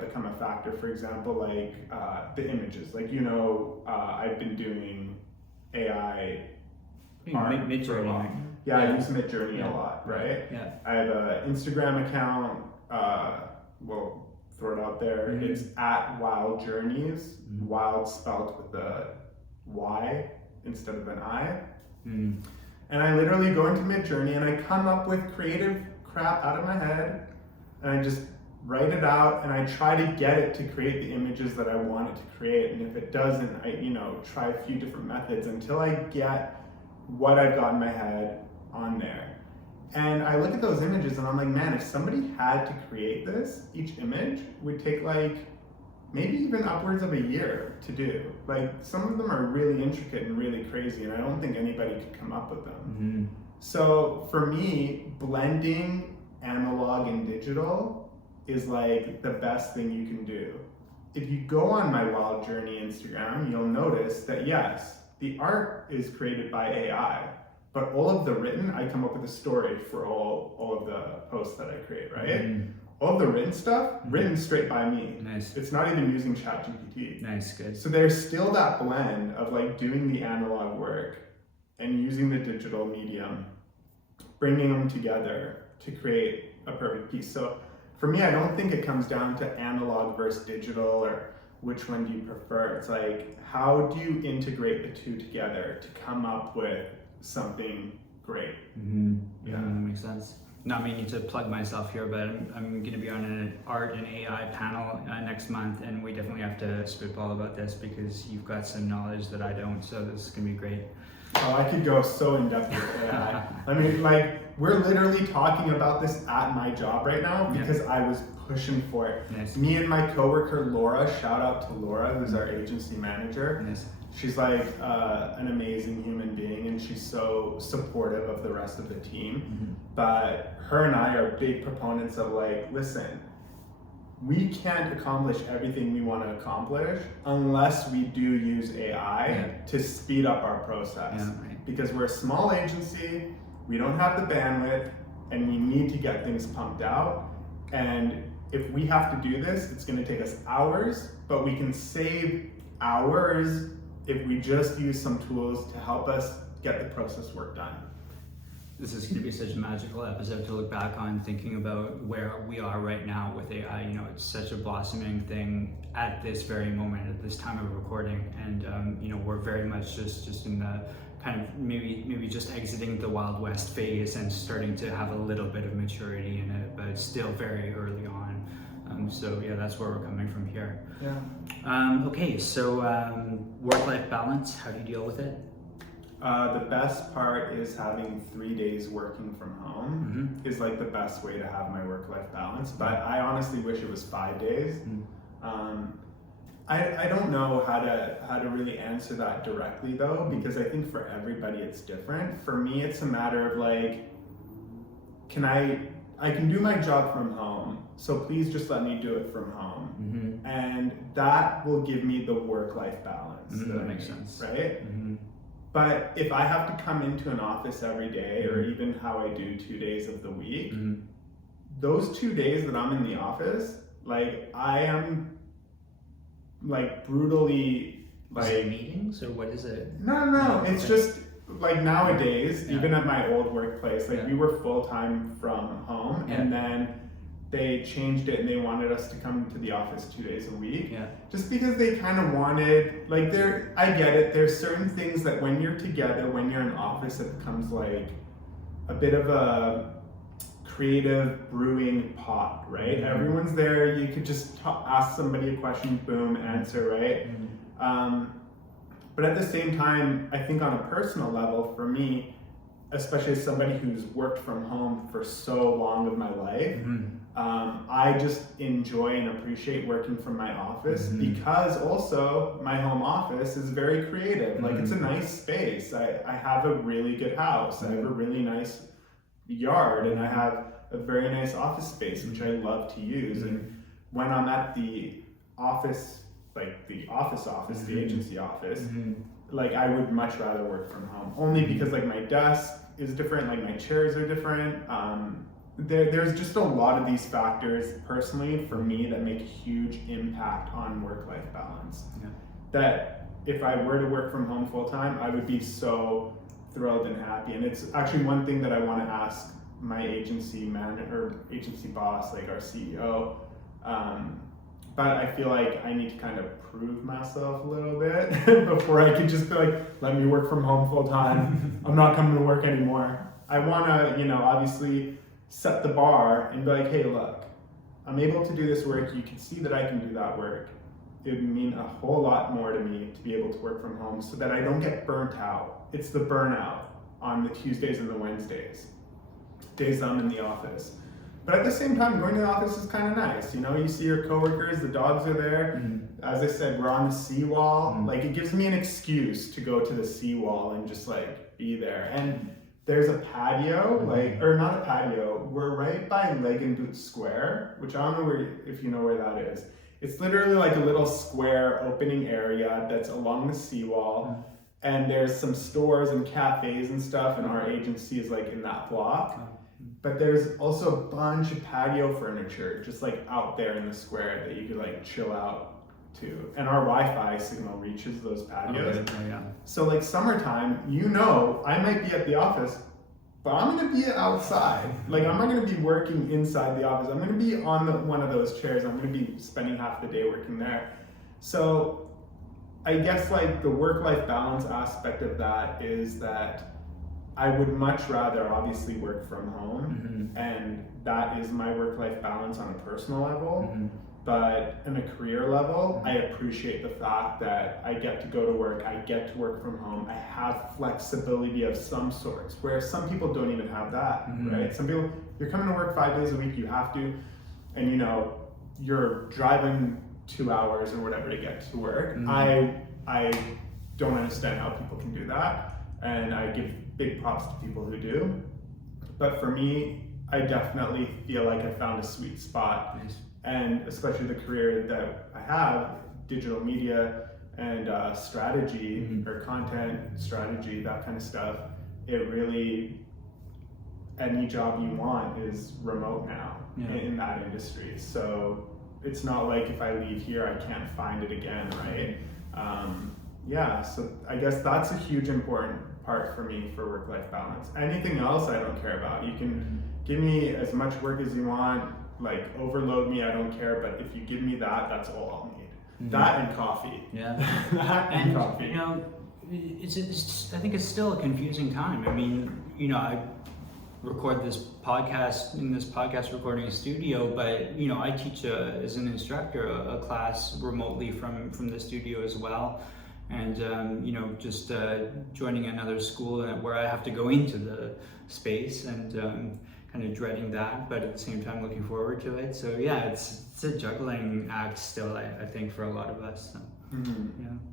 become a factor. For example, like the images. Like, I've been doing AI art. Midjourney. Yeah, I use Midjourney a lot, right? Yeah. I have an Instagram account. We'll throw it out there. It's at Wild Journeys. Wild spelled with a Y instead of an I. And I literally go into Midjourney and I come up with creative crap out of my head, and I just write it out, and I try to get it to create the images that I want it to create. And if it doesn't, I try a few different methods until I get what I've got in my head on there. And I look at those images and I'm like, man, if somebody had to create this, each image would take like maybe even upwards of a year to do. Like, some of them are really intricate and really crazy, and I don't think anybody could come up with them. So for me, blending analog and digital is like the best thing you can do. If you go on my Wild Journey Instagram, you'll notice that yes, the art is created by AI, but all of the written, I come up with a story for all of the posts that I create, right? All of the written stuff, written straight by me. Nice. It's not even using ChatGPT. Nice, good. So there's still that blend of like doing the analog work and using the digital medium, bringing them together to create a perfect piece. So for me, I don't think it comes down to analog versus digital or which one do you prefer. It's like, how do you integrate the two together to come up with something great? Yeah, that makes sense. Not meaning to plug myself here, but I'm going to be on an art and AI panel next month, and we definitely have to spitball about this because you've got some knowledge that I don't, so this is going to be great. Oh, I could go so in depth with AI. I mean, like, we're literally talking about this at my job right now because I was pushing for it. Nice. Me and my coworker Laura, shout out to Laura, who's our agency manager. Nice. She's like an amazing human being, and she's so supportive of the rest of the team. But her and I are big proponents of like, listen, we can't accomplish everything we want to accomplish unless we do use AI to speed up our process. Because we're a small agency, we don't have the bandwidth, and we need to get things pumped out. And if we have to do this, it's going to take us hours, but we can save hours if we just use some tools to help us get the process work done. This is going to be such a magical episode to look back on, thinking about where we are right now with AI. It's such a blossoming thing at this very moment, at this time of recording, and we're very much just in the kind of maybe just exiting the Wild West phase and starting to have a little bit of maturity in it, but it's still very early on. So yeah, that's where we're coming from here. Okay, so work-life balance, how do you deal with it? The best part is having 3 days working from home is like the best way to have my work-life balance, but I honestly wish it was 5 days. I don't know how to really answer that directly though, because I think for everybody it's different. For me, it's a matter of like, I can do my job from home, so please just let me do it from home. And that will give me the work-life balance. That makes sense. Right? But if I have to come into an office every day, or even how I do 2 days of the week, those 2 days that I'm in the office, like, I am like brutally like... Is it meetings or what is it? No, it's just like nowadays, even at my old workplace, like we were full-time from home, and then they changed it and they wanted us to come to the office 2 days a week. Just because they kind of wanted, like I get it, there's certain things that when you're together, when you're in office, it becomes like a bit of a creative brewing pot, right? Everyone's there, you could just ask somebody a question, boom, answer, right? But at the same time, I think on a personal level, for me, especially as somebody who's worked from home for so long of my life, I just enjoy and appreciate working from my office because also my home office is very creative. Like it's a nice space. I have a really good house. I have a really nice yard, and I have a very nice office space, which I love to use. And when I'm at the office, like the office, the agency office, like I would much rather work from home, only because like my desk is different, like my chairs are different. There's just a lot of these factors personally for me that make a huge impact on work-life balance. That if I were to work from home full-time, I would be so thrilled and happy. And it's actually one thing that I want to ask my agency manager or agency boss, like our CEO, but I feel like I need to kind of prove myself a little bit before I can just be like, let me work from home full time. I'm not coming to work anymore. I want to, obviously set the bar and be like, hey, look, I'm able to do this work. You can see that I can do that work. It would mean a whole lot more to me to be able to work from home so that I don't get burnt out. It's the burnout on the Tuesdays and the Wednesdays, days I'm in the office. But at the same time, going to the office is kind of nice. You see your coworkers, the dogs are there. As I said, we're on the seawall. Like it gives me an excuse to go to the seawall and just like be there. And there's a patio, or not a patio. We're right by Leg and Boot Square, which I don't know if you know where that is. It's literally like a little square opening area that's along the seawall. And there's some stores and cafes and stuff, and our agency is like in that block. But there's also a bunch of patio furniture just like out there in the square that you could like chill out to. And our Wi-Fi signal reaches those patios. So like summertime, I might be at the office, but I'm gonna be outside. Like I'm not gonna be working inside the office. I'm gonna be on one of those chairs. I'm gonna be spending half the day working there. So I guess like the work-life balance aspect of that is that I would much rather obviously work from home, and that is my work-life balance on a personal level. But in a career level, I appreciate the fact that I get to go to work, I get to work from home, I have flexibility of some sorts, where some people don't even have that, right? Some people, you're coming to work 5 days a week, you have to, and you're driving 2 hours or whatever to get to work. I don't understand how people can do that, and I give big props to people who do. But for me, I definitely feel like I found a sweet spot. And especially the career that I have, digital media and strategy or content strategy, that kind of stuff, it really, any job you want is remote now in that industry. So it's not like if I leave here, I can't find it again, right? So I guess that's a huge important part for me for work-life balance. Anything else I don't care about. You can give me as much work as you want, like overload me, I don't care, but if you give me that, that's all I'll need. That and coffee. That and coffee. It's I think it's still a confusing time. I mean, I record this podcast in this podcast recording studio, but I teach as an instructor a class remotely from the studio as well. And just joining another school where I have to go into the space and kind of dreading that, but at the same time looking forward to it. So it's a juggling act still, I think, for a lot of us. So,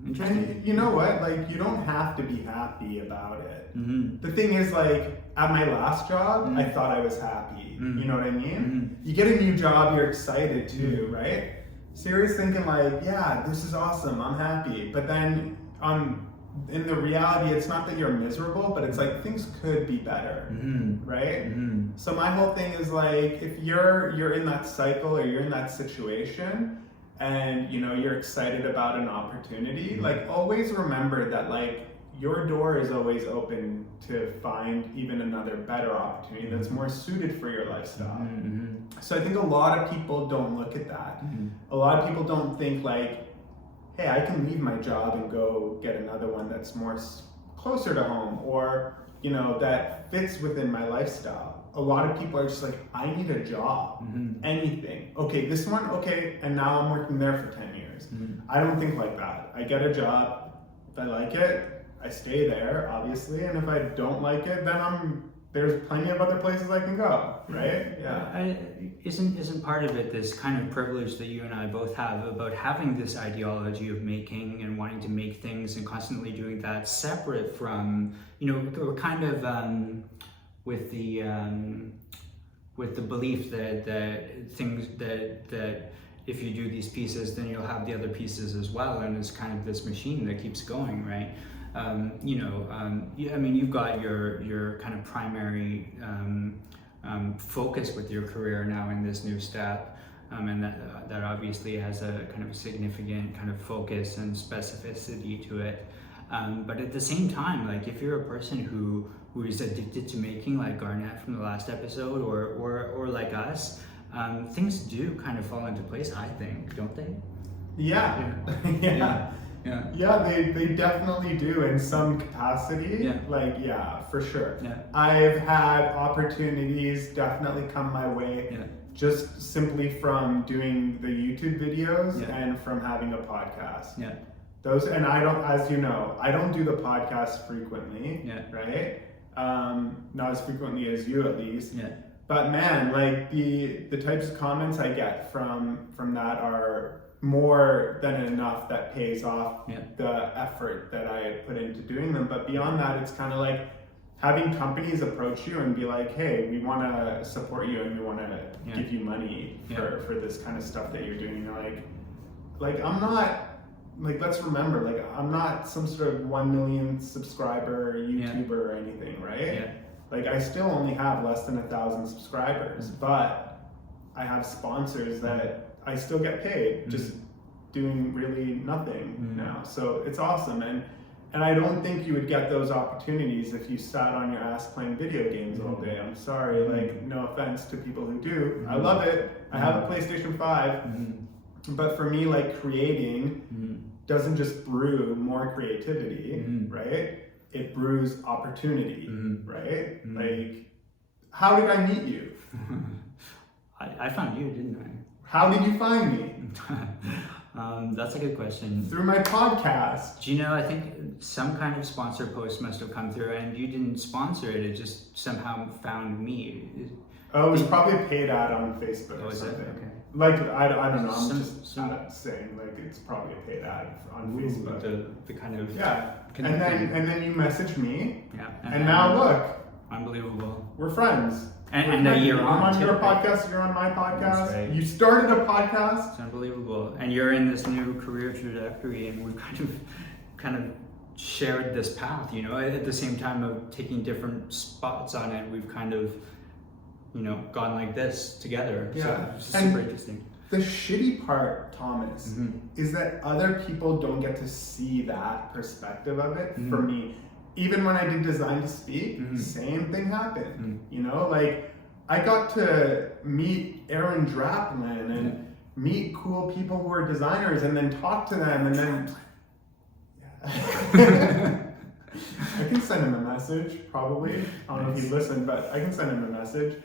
interesting. And you know what? Like, you don't have to be happy about it. The thing is, like, at my last job, I thought I was happy. You know what I mean? You get a new job, you're excited too, right? So you're thinking like, yeah, this is awesome, I'm happy. But then in the reality, it's not that you're miserable, but it's like things could be better, right? So my whole thing is like, if you're in that cycle or you're in that situation and you're excited about an opportunity, like always remember that like your door is always open to find even another better opportunity that's more suited for your lifestyle. So I think a lot of people don't look at that. A lot of people don't think like, hey, I can leave my job and go get another one that's more closer to home, or, you know, that fits within my lifestyle. A lot of people are just like, I need a job, anything. Okay, this one, okay, and now I'm working there for 10 years. I don't think like that. I get a job, if I like it, I stay there, obviously, and if I don't like it, then there's plenty of other places I can go, right? Yeah. Isn't part of it this kind of privilege that you and I both have about having this ideology of making and wanting to make things and constantly doing that separate from, you know, we're kind of with the belief that things that if you do these pieces, then you'll have the other pieces as well, and it's kind of this machine that keeps going, right? I mean, you've got your kind of primary focus with your career now in this new step, and that obviously has a kind of significant kind of focus and specificity to it. But at the same time, like if you're a person who is addicted to making, like Garnett from the last episode, or like us, things do kind of fall into place, I think, don't they? Yeah. Yeah, they definitely do in some capacity. Yeah. Like, yeah, for sure. Yeah. I've had opportunities definitely come my way, just simply from doing the YouTube videos and from having a podcast. Yeah. Those, and I don't, as you know, I don't do the podcast frequently, right? Not as frequently as you, at least. Yeah. But man, like the types of comments I get from that are more than enough that pays off the effort that I put into doing them. But beyond that, it's kind of like having companies approach you and be like, hey, we want to support you and we want to give you money for this kind of stuff that you're doing. You're like I'm not, like, let's remember, like, I'm not some sort of 1 million subscriber YouTuber or anything, right? Yeah. Like, I still only have less than 1,000 subscribers, but I have sponsors that I still get paid just doing really nothing now. So it's awesome. And I don't think you would get those opportunities if you sat on your ass playing video games all day. I'm sorry, like, no offense to people who do. I love it. I have a PlayStation 5. But for me, like, creating doesn't just brew more creativity, right? It brews opportunity, right? Like, how did I meet you? I found you, didn't I? How did you find me? That's a good question. Through my podcast. Do you know, I think some kind of sponsor post must have come through and you didn't sponsor it, it just somehow found me. Oh, it was probably a paid ad on Facebook or something. Okay. Like, I don't know, I'm just saying, like, it's probably a paid ad on Facebook. The kind of... Yeah, and then you messaged me, and now look. Unbelievable. We're friends. And a year on. I'm on your podcast, you're on my podcast. Right. You started a podcast. It's unbelievable. And you're in this new career trajectory, and we've kind of shared this path, you know, at the same time of taking different spots on it, we've kind of, you know, gone like this together. Yeah. So it's super interesting. The shitty part, Thomas, is that other people don't get to see that perspective of it. For me, even when I did Design to Speak, same thing happened. You know, like, I got to meet Aaron Draplin and meet cool people who are designers and then talk to them and then... I can send him a message, probably. I don't know if he'd listen, but I can send him a message.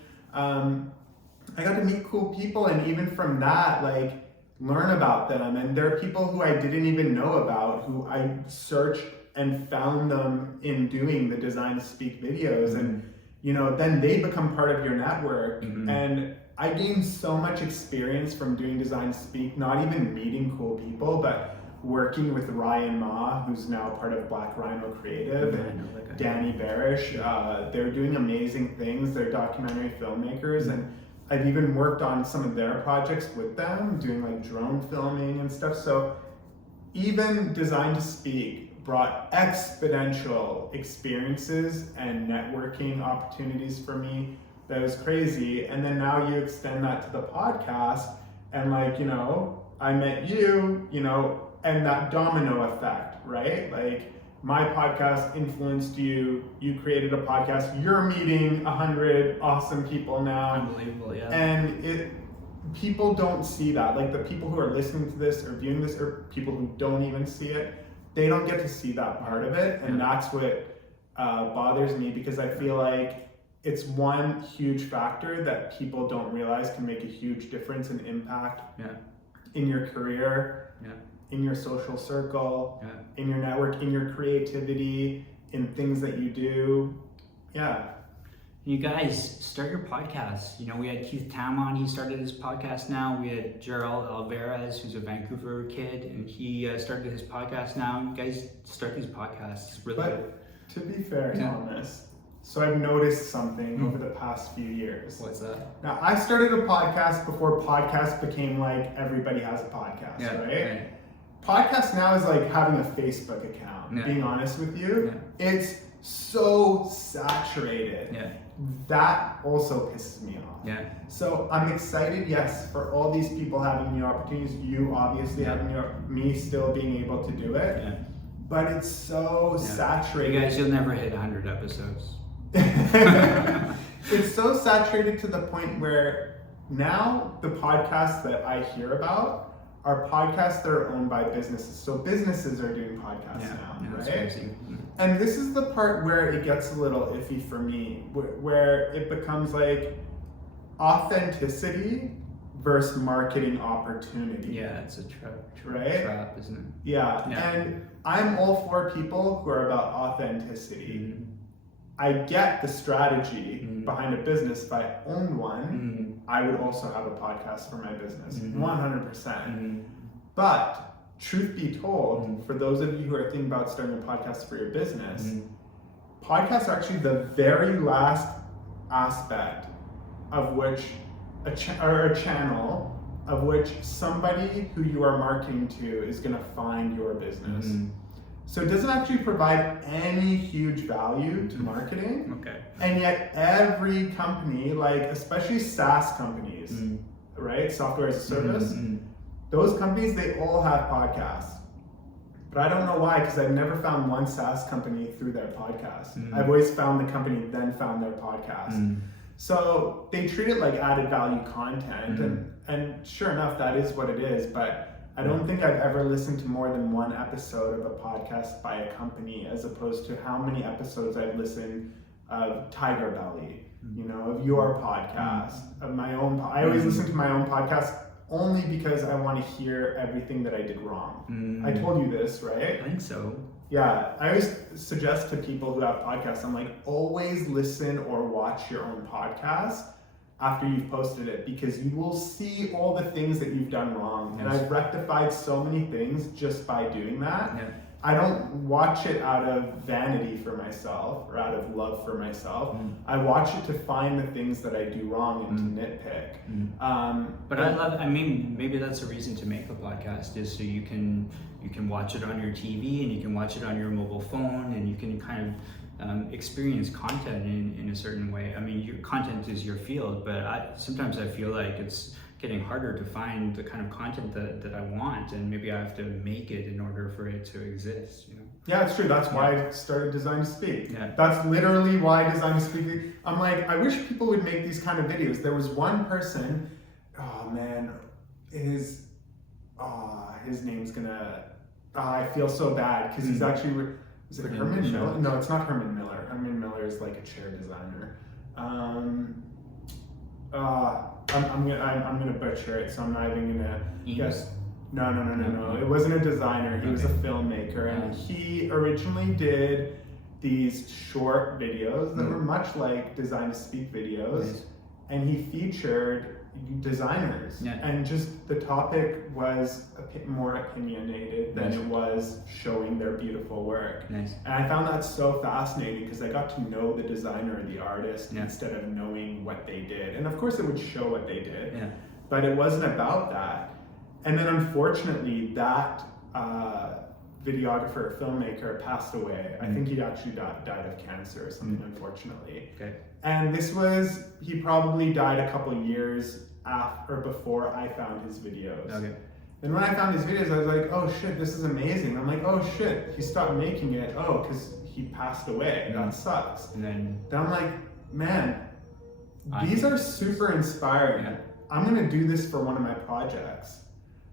I got to meet cool people, and even from that, like, learn about them. And there are people who I didn't even know about, who I searched and found them in doing the Design to Speak videos. And, you know, then they become part of your network. And I gained so much experience from doing Design to Speak, not even meeting cool people, but working with Ryan Ma, who's now part of Black Rhino Creative, and Danny Barish. They're doing amazing things. They're documentary filmmakers, and I've even worked on some of their projects with them, doing like drone filming and stuff. So even Design to Speak brought exponential experiences and networking opportunities for me. That was crazy. And then now you extend that to the podcast, and, like, you know, I met you, you know, and that domino effect, right? Like, my podcast influenced you, you created a podcast, you're meeting 100 awesome people now. Unbelievable, yeah. And people don't see that. Like the people who are listening to this or viewing this, or people who don't even see it, they don't get to see that part of it. And that's what bothers me, because I feel like it's one huge factor that people don't realize can make a huge difference and impact in your career, in your social circle, in your network, in your creativity, in things that you do. Yeah. You guys start your podcast. You know, we had Keith Tam on, he started his podcast now. We had Girard Alvarez, who's a Vancouver kid, and he started his podcast now. You guys start these podcasts. It's really good. To be fair, Thomas, so I've noticed something over the past few years. What's that? Now, I started a podcast before podcast became like everybody has a podcast, right? Podcast now is like having a Facebook account, being honest with you. It's so saturated. That also pisses me off. So I'm excited, yes, for all these people having new opportunities, you obviously having me still being able to do it. But it's so saturated. You guys, you'll never hit 100 episodes. It's so saturated to the point where now the podcasts that I hear about are podcasts that are owned by businesses. So businesses are doing podcasts now, right? And this is the part where it gets a little iffy for me, where it becomes like authenticity versus marketing opportunity. Yeah, it's a trap, isn't it? Yeah, and I'm all for people who are about authenticity. I get the strategy behind a business. If I owned one, I would also have a podcast for my business, 100%. But truth be told, for those of you who are thinking about starting a podcast for your business, podcasts are actually the very last aspect of which a channel of which somebody who you are marketing to is going to find your business. So it doesn't actually provide any huge value to marketing. And yet every company, like especially SaaS companies, right? Software as a service, those companies, they all have podcasts. But I don't know why, because I've never found one SaaS company through their podcast. I've always found the company, then found their podcast. So they treat it like added value content, and sure enough, that is what it is. But I don't think I've ever listened to more than one episode of a podcast by a company, as opposed to how many episodes I've listened of Tiger Belly, you know, of your podcast, of my own. I always listen to my own podcast only because I want to hear everything that I did wrong. I told you this, right? I think so. Yeah, I always suggest to people who have podcasts, I'm like, always listen or watch your own podcast after you've posted it, because you will see all the things that you've done wrong. And I've rectified so many things just by doing that. I don't watch it out of vanity for myself or out of love for myself. I watch it to find the things that I do wrong and to nitpick. But I mean, maybe that's a reason to make a podcast, is so you can watch it on your TV and you can watch it on your mobile phone, and you can kind of experience content in a certain way. I mean, your content is your field, but sometimes I feel like it's getting harder to find the kind of content that I want, and maybe I have to make it in order for it to exist, you know? Yeah, it's true. That's why I started Design to Speak. That's literally why Design to Speak. I'm like, I wish people would make these kind of videos. There was one person, oh man, his name's gonna, I feel so bad, because he's actually, is it Herman Miller? No, it's not Herman Miller. Herman Miller is like a chair designer. I'm gonna butcher it, so I'm not even gonna guess. No. It wasn't a designer. He was a filmmaker, and he originally did these short videos that were much like Design to Speak videos, and he featured designers, and just the topic was more opinionated than it was showing their beautiful work. And I found that so fascinating, because I got to know the designer or the artist instead of knowing what they did. And of course it would show what they did, but it wasn't about that. And then unfortunately that videographer, filmmaker passed away. I think he actually died of cancer or something, unfortunately. And he probably died a couple years after or before I found his videos. Then when I found these videos, I was like, oh shit, this is amazing. I'm like, oh shit, he stopped making it. Oh, because he passed away. That sucks. And then I'm like, man, these are super inspiring. Yeah. I'm gonna do this for one of my projects.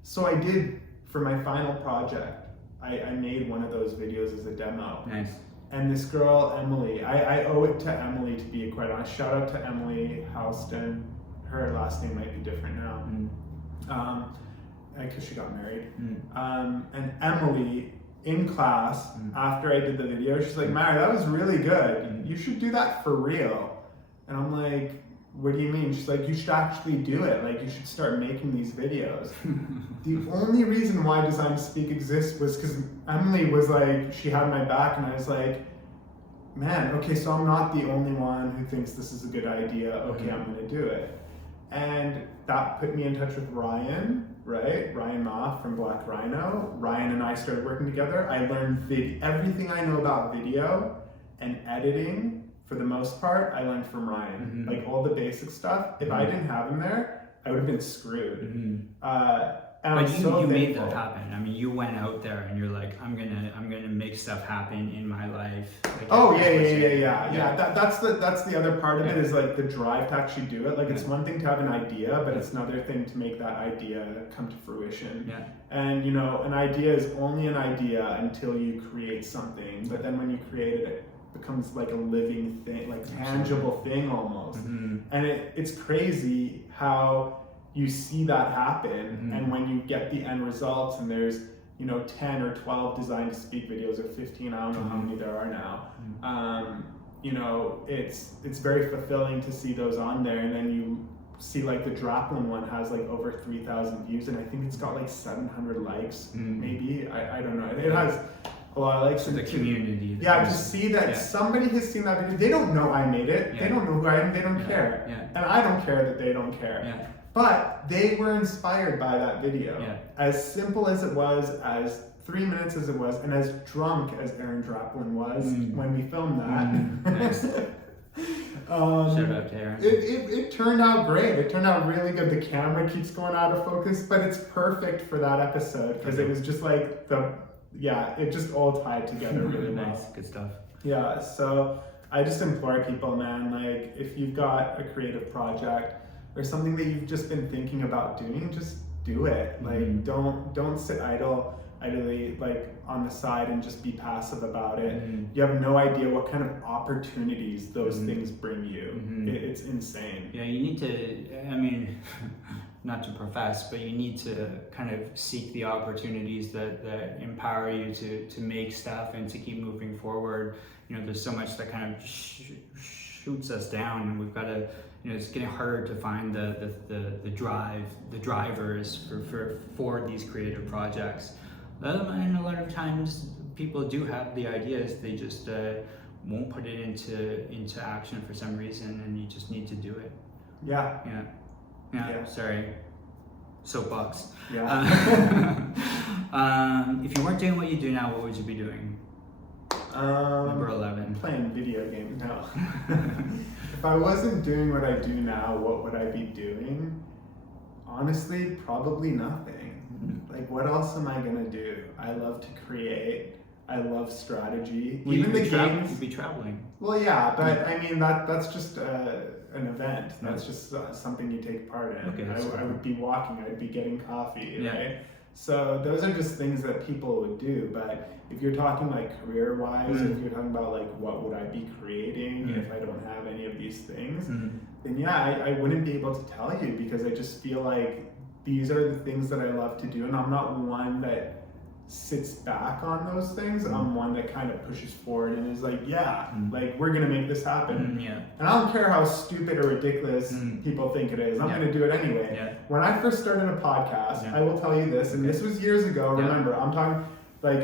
So I did for my final project. I made one of those videos as a demo. Nice. And this girl, Emily, I owe it to Emily, to be quite honest. Shout out to Emily Houston. Her last name might be different now. Because she got married. And Emily, in class, after I did the video, she's like, Mahyar, that was really good. You should do that for real. And I'm like, what do you mean? She's like, you should actually do it. Like, you should start making these videos. The only reason why Design to Speak exists was because Emily was like, she had my back, and I was like, man, okay, so I'm not the only one who thinks this is a good idea. Okay, I'm gonna do it. And that put me in touch with Ryan, right? Ryan Ma from Black Rhino. Ryan and I started working together. I learned everything I know about video and editing. For the most part, I learned from Ryan. Like all the basic stuff. If I didn't have him there, I would have been screwed. But you made that happen. I mean, you went out there and you're like, I'm gonna make stuff happen in my life. Like, oh yeah. That's the other part of it, is like the drive to actually do it. Like it's one thing to have an idea, but it's another thing to make that idea come to fruition. Yeah. And you know, an idea is only an idea until you create something. But then when you create it becomes like a living thing, like tangible thing almost. And it's crazy how you see that happen, and when you get the end results, and there's 10 or 12 Design to Speak videos, or 15, I don't know how many there are now. It's very fulfilling to see those on there, and then you see like the Draplin one has like over 3,000 views, and I think it's got like 700 likes, maybe. I don't know. It has a lot of likes. So the community. Yeah, to see that somebody has seen that video. They don't know I made it. They don't know who I am. They don't care. And I don't care that they don't care. But they were inspired by that video. As simple as it was, as 3 minutes as it was, and as drunk as Aaron Draplin was when we filmed that. Nice. Shout out to Aaron. It turned out great. It turned out really good. The camera keeps going out of focus, but it's perfect for that episode because it was just like it just all tied together really well. Nice, good stuff. Yeah, so I just implore people, man, like if you've got a creative project or something that you've just been thinking about doing, just do it. Like don't sit idly like on the side and just be passive about it. You have no idea what kind of opportunities those things bring you. It's insane. Yeah, you need to, I mean, not to profess, but you need to kind of seek the opportunities that empower you to make stuff and to keep moving forward. There's so much that kind of shoots us down, and we've got to, it's getting harder to find the drivers for these creative projects. And a lot of times people do have the ideas, they just won't put it into action for some reason, and you just need to do it. Yeah. Sorry, soapbox. If you weren't doing what you do now, what would you be doing? Number 11. Playing video games now. If I wasn't doing what I do now, what would I be doing? Honestly, probably nothing. Like, what else am I gonna do? I love to create. I love strategy. Well, even the games. You'd be traveling. Well, yeah, but I mean that's just an event. That's just something you take part in. Okay, I would be walking. I'd be getting coffee. Right. So those are just things that people would do. But if you're talking like career-wise, if you're talking about like what would I be creating if I don't have any of these things, then yeah, I wouldn't be able to tell you, because I just feel like these are the things that I love to do, and I'm not one that sits back on those things. I'm one that kind of pushes forward and is like, like we're gonna make this happen. And I don't care how stupid or ridiculous people think it is. I'm gonna do it anyway. When I first started a podcast, I will tell you this, and this was years ago. Remember, I'm talking like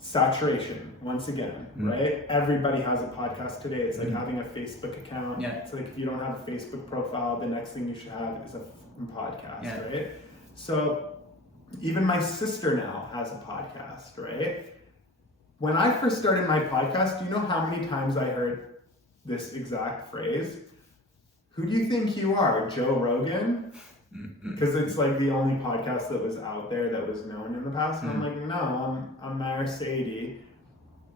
saturation once again, right? Everybody has a podcast today. It's like having a Facebook account. It's like if you don't have a Facebook profile, the next thing you should have is a podcast, right? So even my sister now has a podcast, right? When I first started my podcast, do you know how many times I heard this exact phrase? Who do you think you are, Joe Rogan? because it's like the only podcast that was out there that was known in the past. And I'm like, no, I'm Mahyar Saeedi.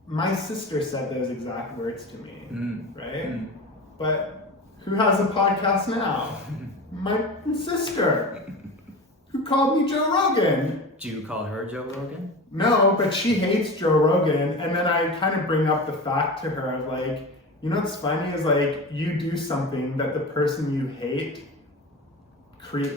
My sister said those exact words to me, right? But who has a podcast now? My sister, who called me Joe Rogan. Do you call her Joe Rogan? No, but she hates Joe Rogan. And then I kind of bring up the fact to her of like, you know what's funny is like you do something that the person you hate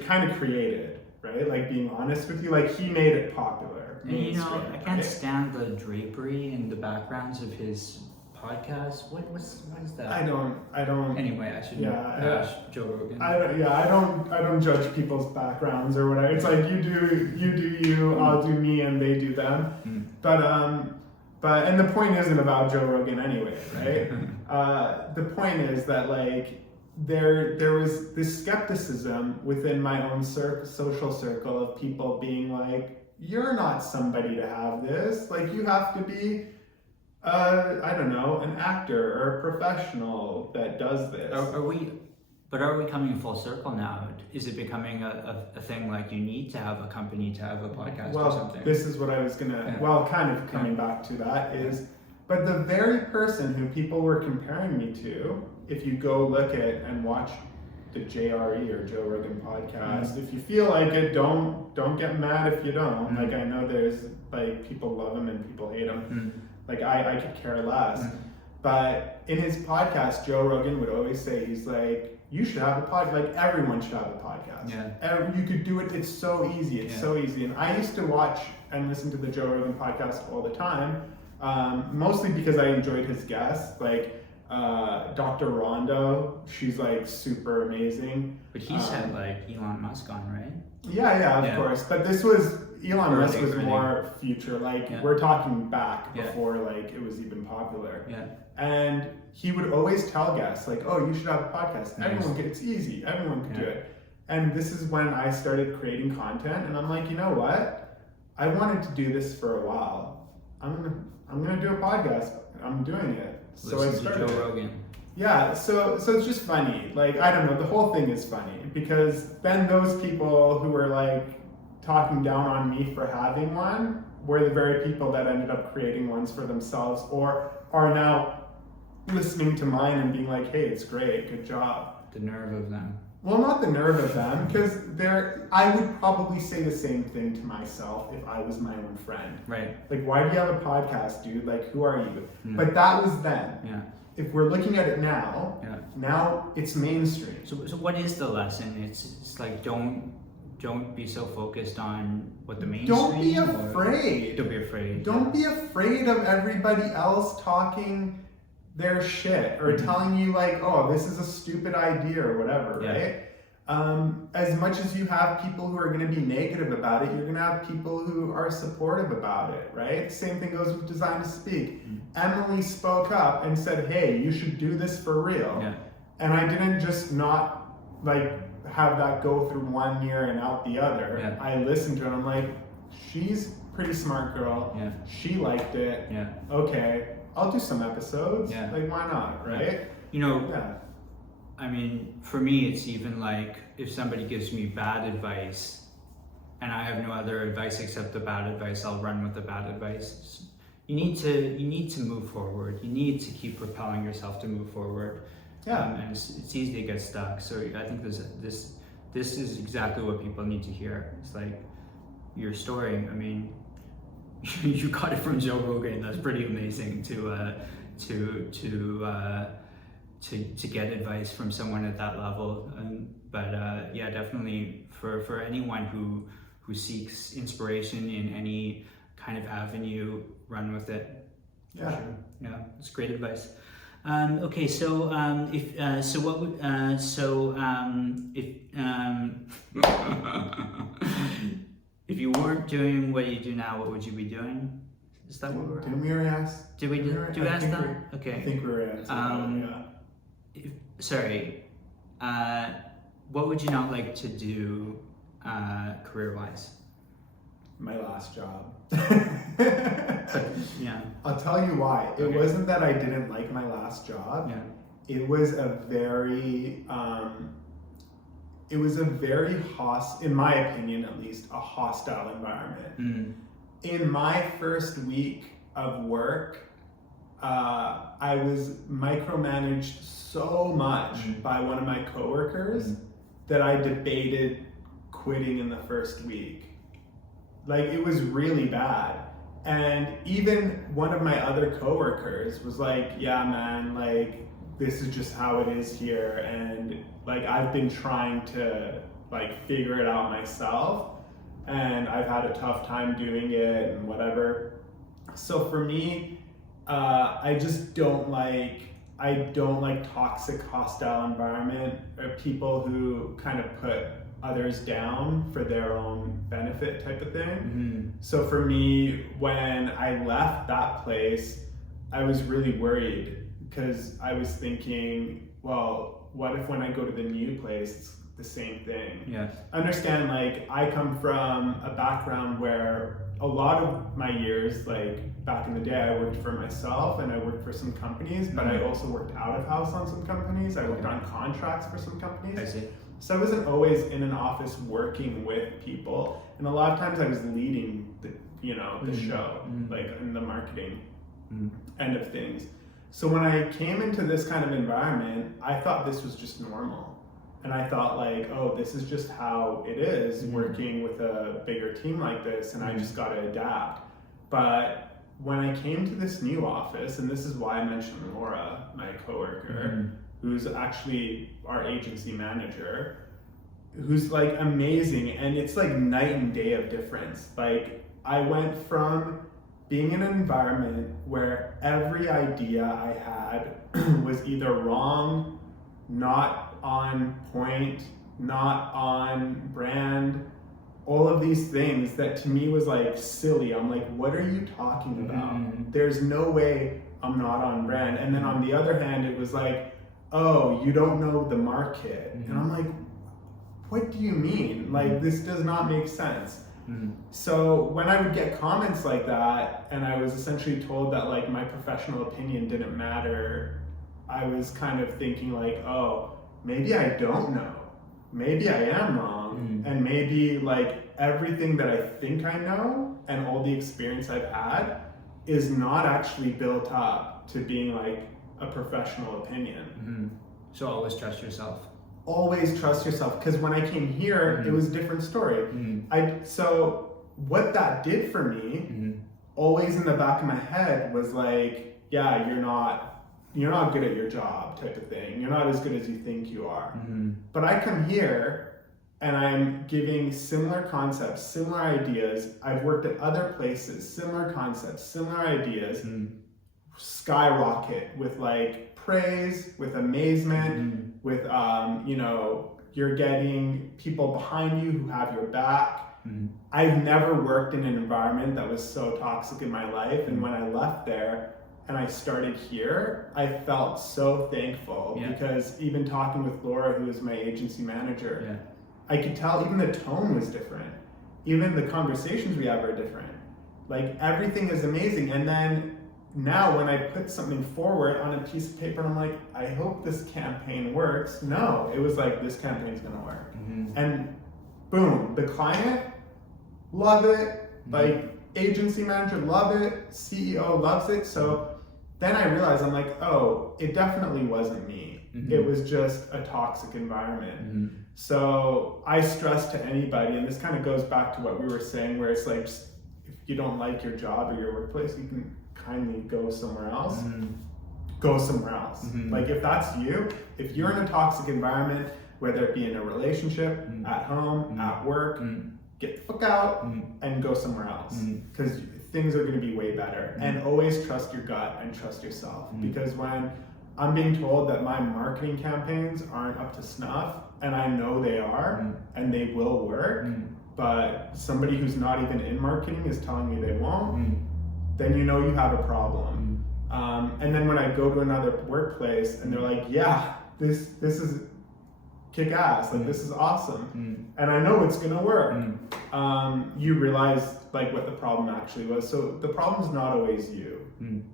kind of created, right? Like being honest with you, like he made it popular. And you know, I can't stand the drapery in the backgrounds of his podcast. What is that? I don't. Anyway, I shouldn't bash Joe Rogan. I don't judge people's backgrounds or whatever. It's like you do you, I'll do me, and they do them. But and the point isn't about Joe Rogan anyway, right? The point is that like there was this skepticism within my own social circle of people being like, you're not somebody to have this. Like you have to be, I don't know, an actor or a professional that does this. Are we coming full circle now? Is it becoming a thing like you need to have a company to have a podcast or something? This is what I was gonna, kind of coming back to that is, but the very person who people were comparing me to, if you go look at and watch the JRE or Joe Rogan podcast, if you feel like it, don't get mad if you don't. Like I know there's like people love him and people hate him. Like I could care less. But in his podcast, Joe Rogan would always say, he's like, you should have a podcast. Like everyone should have a podcast. You could do it. It's so easy. It's so easy. And I used to watch and listen to the Joe Rogan podcast all the time, mostly because I enjoyed his guests. Like Dr. Rondo, she's like super amazing. But he's had like Elon Musk on, right? Yeah, of course. But this was, Elon Musk was more future. Like we're talking back before like it was even popular. And he would always tell guests like, oh, you should have a podcast. It's easy. Everyone can do it. And this is when I started creating content, and I'm like, you know what? I wanted to do this for a while. I'm gonna do a podcast. I'm doing it. So I started. Joe Rogan. Yeah, so it's just funny. Like, I don't know, the whole thing is funny because then those people who were like talking down on me for having one were the very people that ended up creating ones for themselves or are now listening to mine and being like, hey, it's great, good job. The nerve of them. Well, not the nerve of them, because I would probably say the same thing to myself if I was my own friend. Right. Like, why do you have a podcast, dude? Like, who are you? But that was then. Yeah. If we're looking at it now, now it's mainstream. So what is the lesson? It's like don't be so focused on what the mainstream. Don't be afraid. Don't be afraid. Don't be afraid of everybody else talking their shit or telling you like, oh, this is a stupid idea or whatever, right? As much as you have people who are going to be negative about it, you're going to have people who are supportive about it, right? Same thing goes with Design to Speak. Emily spoke up and said, hey, you should do this for real. And I didn't just not like have that go through one ear and out the other. I listened to her and I'm like, she's a pretty smart girl. She liked it. Okay, I'll do some episodes. Like, why not, right? You know, I mean, for me, it's even like if somebody gives me bad advice and I have no other advice except the bad advice, I'll run with the bad advice. You need to move forward. You need to keep propelling yourself to move forward. And it's easy to get stuck. So I think this is exactly what people need to hear. It's like your story. I mean, you got it from Joe Rogan. That's pretty amazing to get advice from someone at that level. But definitely for anyone who seeks inspiration in any kind of avenue, run with it. Sure. It's great advice. Okay, so if you weren't doing what you do now, what would you be doing? Is that what we're? Didn't we already ask? Did we ask that? Okay. I think we were asking. Sorry. What would you not like to do, career-wise? My last job. I'll tell you why. It wasn't that I didn't like my last job. It was a very it was a very in my opinion at least, a hostile environment. In my first week of work, I was micromanaged so much by one of my coworkers that I debated quitting in the first week. Like, it was really bad. And even one of my other coworkers was like, yeah, man, like, this is just how it is here. And like, I've been trying to like figure it out myself, and I've had a tough time doing it and whatever. So for me, I don't like toxic, hostile environment, or people who kind of put others down for their own benefit type of thing. So for me, when I left that place, I was really worried, because I was thinking, well, what if when I go to the new place, it's the same thing? Yeah. Understand, like, I come from a background where a lot of my years, like back in the day, I worked for myself and I worked for some companies, but I also worked out of house on some companies. I worked on contracts for some companies. I see. So I wasn't always in an office working with people, and a lot of times I was leading the show, like in the marketing end of things. So when I came into this kind of environment, I thought this was just normal. And I thought, like, oh, this is just how it is working with a bigger team like this, and I just got to adapt. But when I came to this new office, and this is why I mentioned Laura, my coworker, who's actually our agency manager, who's like amazing, and it's like night and day of difference. Like, I went from being in an environment where every idea I had was either wrong, not on point, not on brand, all of these things that to me was like silly. I'm like, what are you talking about? There's no way I'm not on brand. And then on the other hand, it was like, oh, you don't know the market. And I'm like, what do you mean? Like, this does not make sense. So when I would get comments like that, and I was essentially told that like my professional opinion didn't matter, I was kind of thinking like, oh, maybe I don't know. Maybe I am wrong. And maybe like everything that I think I know and all the experience I've had is not actually built up to being like a professional opinion. So always trust yourself. Always trust yourself, because when I came here, it was a different story. So what that did for me, always in the back of my head, was like, yeah, you're not good at your job type of thing. You're not as good as you think you are. But I come here and I'm giving similar concepts, similar ideas. I've worked at other places, similar concepts, similar ideas, skyrocket with like praise, with amazement, with, you're getting people behind you who have your back. I've never worked in an environment that was so toxic in my life. And when I left there and I started here, I felt so thankful, because even talking with Laura, who is my agency manager, I could tell even the tone was different. Even the conversations we have are different. Like, everything is amazing. And then now when I put something forward on a piece of paper, I'm like, I hope this campaign works. No, it was like, this campaign's gonna work. And boom, the client, love it. Like, agency manager, love it. CEO loves it. So then I realized, I'm like, oh, it definitely wasn't me. It was just a toxic environment. So I stress to anybody, and this kind of goes back to what we were saying, where it's like, if you don't like your job or your workplace, you can kindly go somewhere else. Go somewhere else. Like, if that's you, if you're in a toxic environment, whether it be in a relationship, at home, at work, get the fuck out and go somewhere else, because things are going to be way better. And always trust your gut and trust yourself, because when I'm being told that my marketing campaigns aren't up to snuff, and I know they are, and they will work, but somebody who's not even in marketing is telling me they won't, then you know you have a problem. And then when I go to another workplace and they're like, yeah, this is kick ass, like this is awesome, and I know it's gonna work, you realize like what the problem actually was. So the problem's not always you,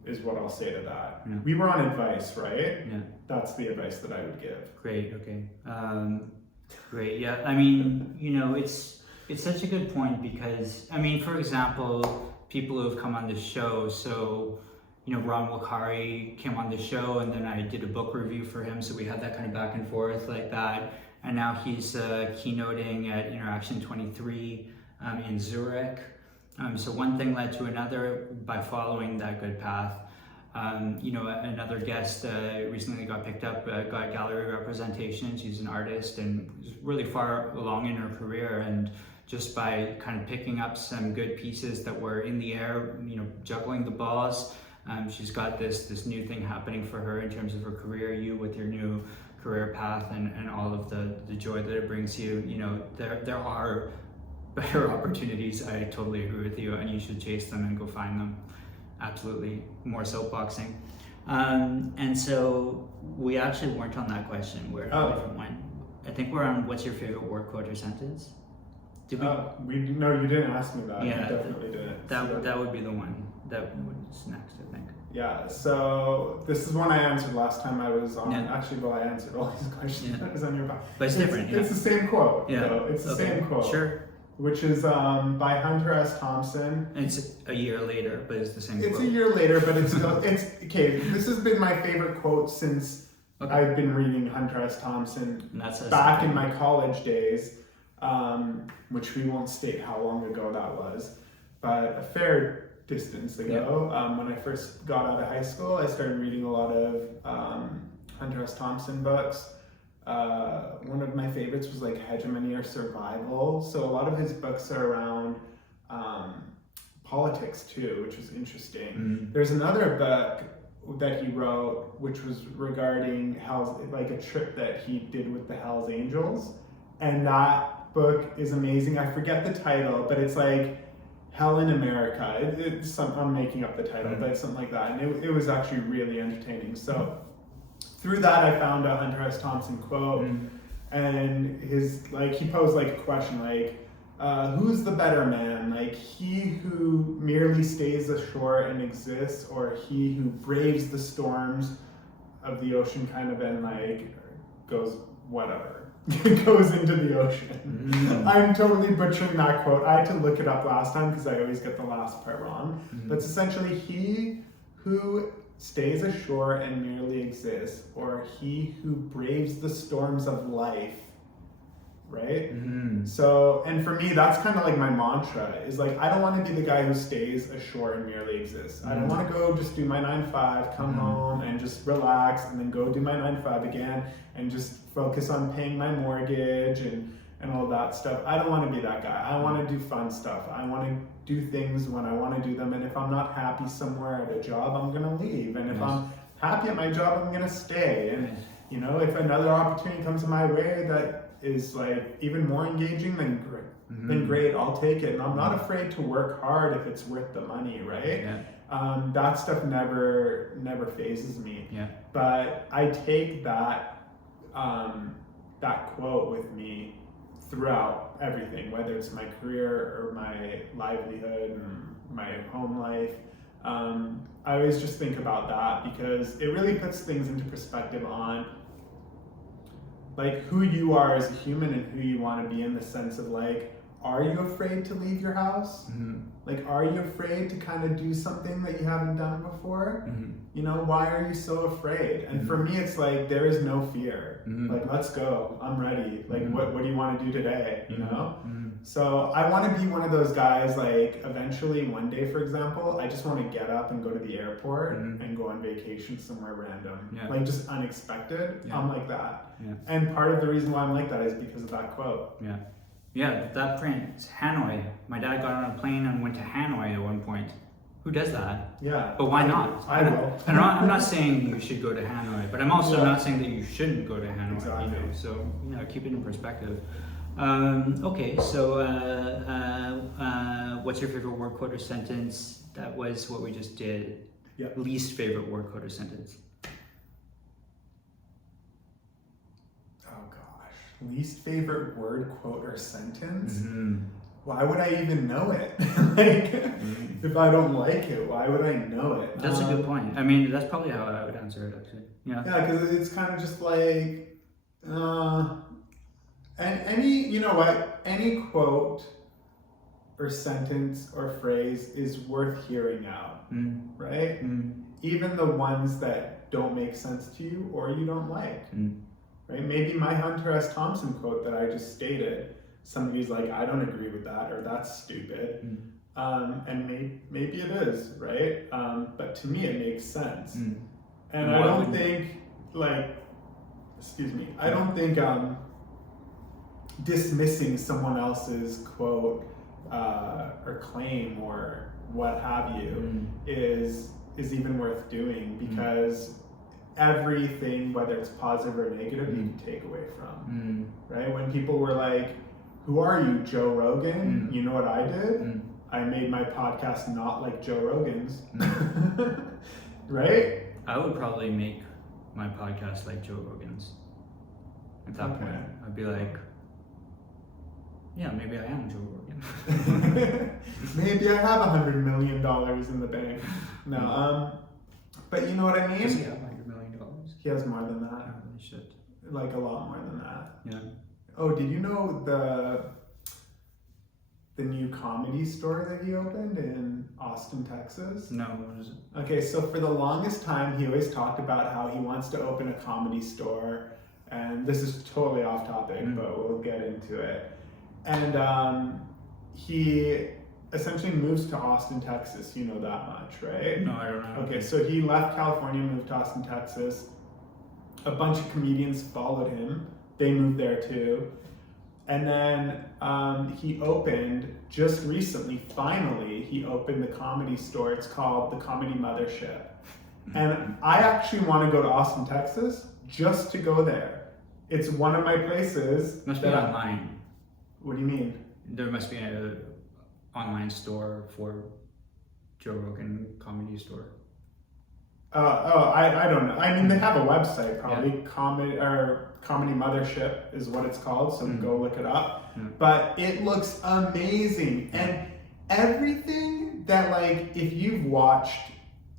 is what I'll say to that. We were on advice, right? That's the advice that I would give. Great, okay. Great. Yeah. I mean, it's such a good point because, I mean, for example, people who have come on the show, so, Ron Wakari came on the show and then I did a book review for him. So we had that kind of back and forth like that. And now he's keynoting at Interaction 23 in Zurich. So one thing led to another by following that good path. Another guest recently got picked up, got gallery representation. She's an artist and is really far along in her career. And just by kind of picking up some good pieces that were in the air, juggling the balls, she's got this new thing happening for her in terms of her career. You with your new career path and all of the joy that it brings you. There are better opportunities. I totally agree with you, and you should chase them and go find them. Absolutely. More soapboxing. And so we actually weren't on that question. We're on a different one. I think we're on what's your favorite word, quote, or sentence? Did we? No, you didn't ask me that. Yeah, you definitely didn't. That would be the one that was next, I think. Yeah, so this is one I answered last time I was on. Yeah. Actually, well, I answered all these questions that was on your back. But it's different. It's the same quote. Yeah. It's the same quote. Sure. Which is by Hunter S. Thompson. It's a year later, but it's the same quote. It's a year later, but it's still, it's okay. This has been my favorite quote since I've been reading Hunter S. Thompson back in my college days, which we won't state how long ago that was, but a fair distance ago. When I first got out of high school, I started reading a lot of Hunter S. Thompson books. One of my favorites was like Hegemony or Survival. So a lot of his books are around politics too, which was interesting. There's another book that he wrote, which was regarding a trip that he did with the Hells Angels, and that book is amazing. I forget the title, but it's like Hell in America. I'm making up the title, but it's something like that, and it was actually really entertaining. So through that, I found a Hunter S. Thompson quote, and he posed like a question like, who's the better man? Like he who merely stays ashore and exists, or he who braves the storms of the ocean kind of and like goes whatever. goes into the ocean. I'm totally butchering that quote. I had to look it up last time because I always get the last part wrong. But it's essentially he who stays ashore and merely exists, or he who braves the storms of life, right? So, and for me, that's kind of like my mantra, is like, I don't want to be the guy who stays ashore and merely exists. I don't want to go just do my 9-to-5, come home and just relax, and then go do my 9-to-5 again and just focus on paying my mortgage and all that stuff. I don't want to be that guy. I want to do fun stuff. I want to do things when I want to do them, and if I'm not happy somewhere at a job, I'm going to leave, and if I'm happy at my job, I'm going to stay. And if another opportunity comes my way that is like even more engaging, then great, I'll take it. And I'm not afraid to work hard if it's worth the money, right? That stuff never phases me. But I take that quote with me throughout everything, whether it's my career or my livelihood and my home life. I always just think about that because it really puts things into perspective on like who you are as a human and who you want to be, in the sense of like, are you afraid to leave your house? Like, are you afraid to kind of do something that you haven't done before? Why are you so afraid? And for me, it's like, there is no fear. Like, let's go. I'm ready. Like, what do you want to do today? So I want to be one of those guys, like, eventually one day, for example, I just want to get up and go to the airport and go on vacation somewhere random. Like, just unexpected. I'm like that. And part of the reason why I'm like that is because of that quote. Yeah, that print, Hanoi. My dad got on a plane and went to Hanoi at one point. Who does that? Yeah. But why not? I will. I'm not saying you should go to Hanoi, but I'm also not saying that you shouldn't go to Hanoi. Exactly. So, keep it in perspective. Okay, so what's your favorite word, quote, or sentence? That was what we just did. Least favorite word, quote, or sentence. Least favorite word, quote, or sentence? Why would I even know it? If I don't like it, why would I know it? That's a good point. I mean, that's probably how I would answer it, actually. Yeah, because it's kind of just like, And any quote or sentence or phrase is worth hearing out, right? Even the ones that don't make sense to you or you don't like, right? Maybe my Hunter S. Thompson quote that I just stated, somebody's like, I don't agree with that, or that's stupid. And maybe it is, right? But to me, it makes sense. And I don't think, I don't think dismissing someone else's quote or claim or what have you is even worth doing, because everything, whether it's positive or negative, you can take away from, right? When people were like, who are you, Joe Rogan? You know what I did? I made my podcast not like Joe Rogan's, right? I would probably make my podcast like Joe Rogan's. At that point, I'd be like, yeah, maybe I am Joe Rogan. Maybe I have $100 million in the bank. No, but you know what I mean? Does he have $100 million? He has more than that. Yeah, he should. Like a lot more than that. Yeah. Oh, did you know the new comedy store that he opened in Austin, Texas? No, what is it? Okay, so for the longest time, he always talked about how he wants to open a comedy store, and this is totally off topic, but we'll get into it. And he essentially moves to Austin, Texas. You know that much, right? No, I don't know. Okay, so he left California, moved to Austin, Texas. A bunch of comedians followed him. They moved there too. And then he opened, just recently, finally, he opened the comedy store. It's called the Comedy Mothership. And I actually want to go to Austin, Texas, just to go there. It's one of my places. Must be online. What do you mean? There must be an online store for Joe Rogan Comedy Store. I don't know. I mean, they have a website, probably. Comedy Mothership is what it's called, so go look it up. But it looks amazing. And everything that, like, if you've watched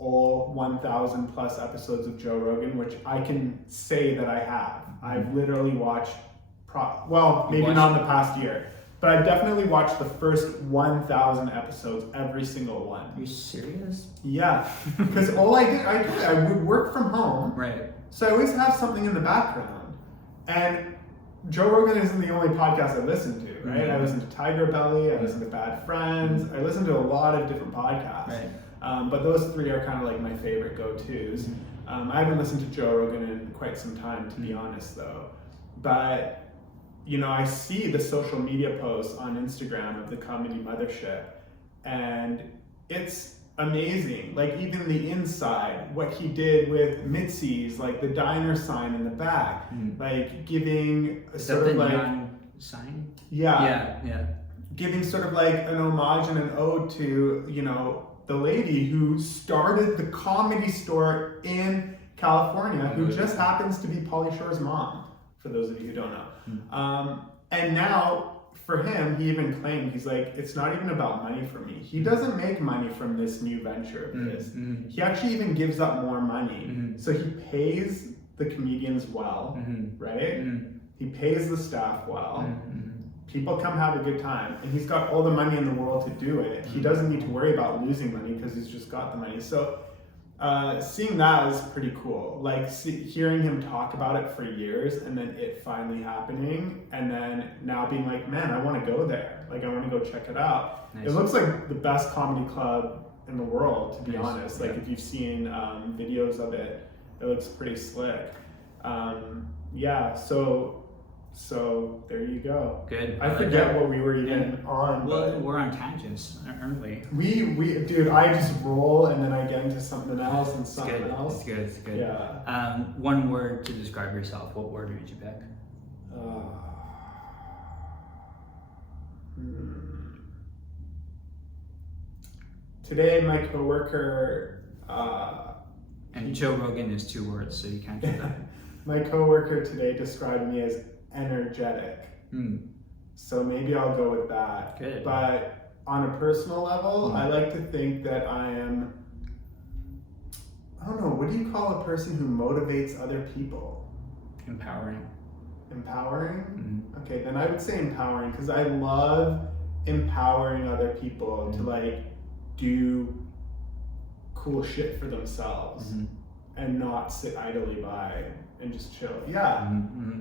all 1,000 plus episodes of Joe Rogan, which I can say that I have. I've literally watched, maybe not in the past year, but I definitely watched the first 1,000 episodes, every single one. Are you serious? Yeah, because all I would work from home. Right. So I always have something in the background. And Joe Rogan isn't the only podcast I listen to, right? I listen to Tiger Belly, I listen to Bad Friends, I listen to a lot of different podcasts. Right. But those three are kind of like my favorite go-tos. I haven't listened to Joe Rogan in quite some time, to be honest, though. But you know, I see the social media posts on Instagram of the Comedy Mothership, and it's amazing. Like, even the inside, what he did with Mitzi's, like the diner sign in the back, like giving a sort of like neon sign. Yeah. Giving sort of like an homage and an ode to, you know, the lady who started the comedy store in California, who just happens to be Pauly Shore's mom, for those of you who don't know. And now, for him, he even claimed, he's like, it's not even about money for me. He doesn't make money from this new venture of his. He actually even gives up more money. So he pays the comedians well, right? He pays the staff well. People come have a good time. And he's got all the money in the world to do it. He doesn't need to worry about losing money because he's just got the money. So seeing that is pretty cool. Like, hearing him talk about it for years and then it finally happening, and then now being like, man, I want to go there. Like, I want to go check it out. Nice. It looks like the best comedy club in the world, to be honest. Like, if you've seen videos of it, it looks pretty slick. So there you go. Good. I forget what we were even on. Well, we're on tangents, aren't we? Dude, I just roll and then I get into something else and something else. It's good. Yeah. One word to describe yourself. What word would you pick? Today, my coworker. And Joe Rogan is 2 words, so you can't do that. My coworker today described me as energetic. So maybe I'll go with that. Good. But on a personal level, I like to think that I am, I don't know, what do you call a person who motivates other people? Empowering. Empowering? Okay, then I would say empowering, because I love empowering other people to like do cool shit for themselves and not sit idly by and just chill.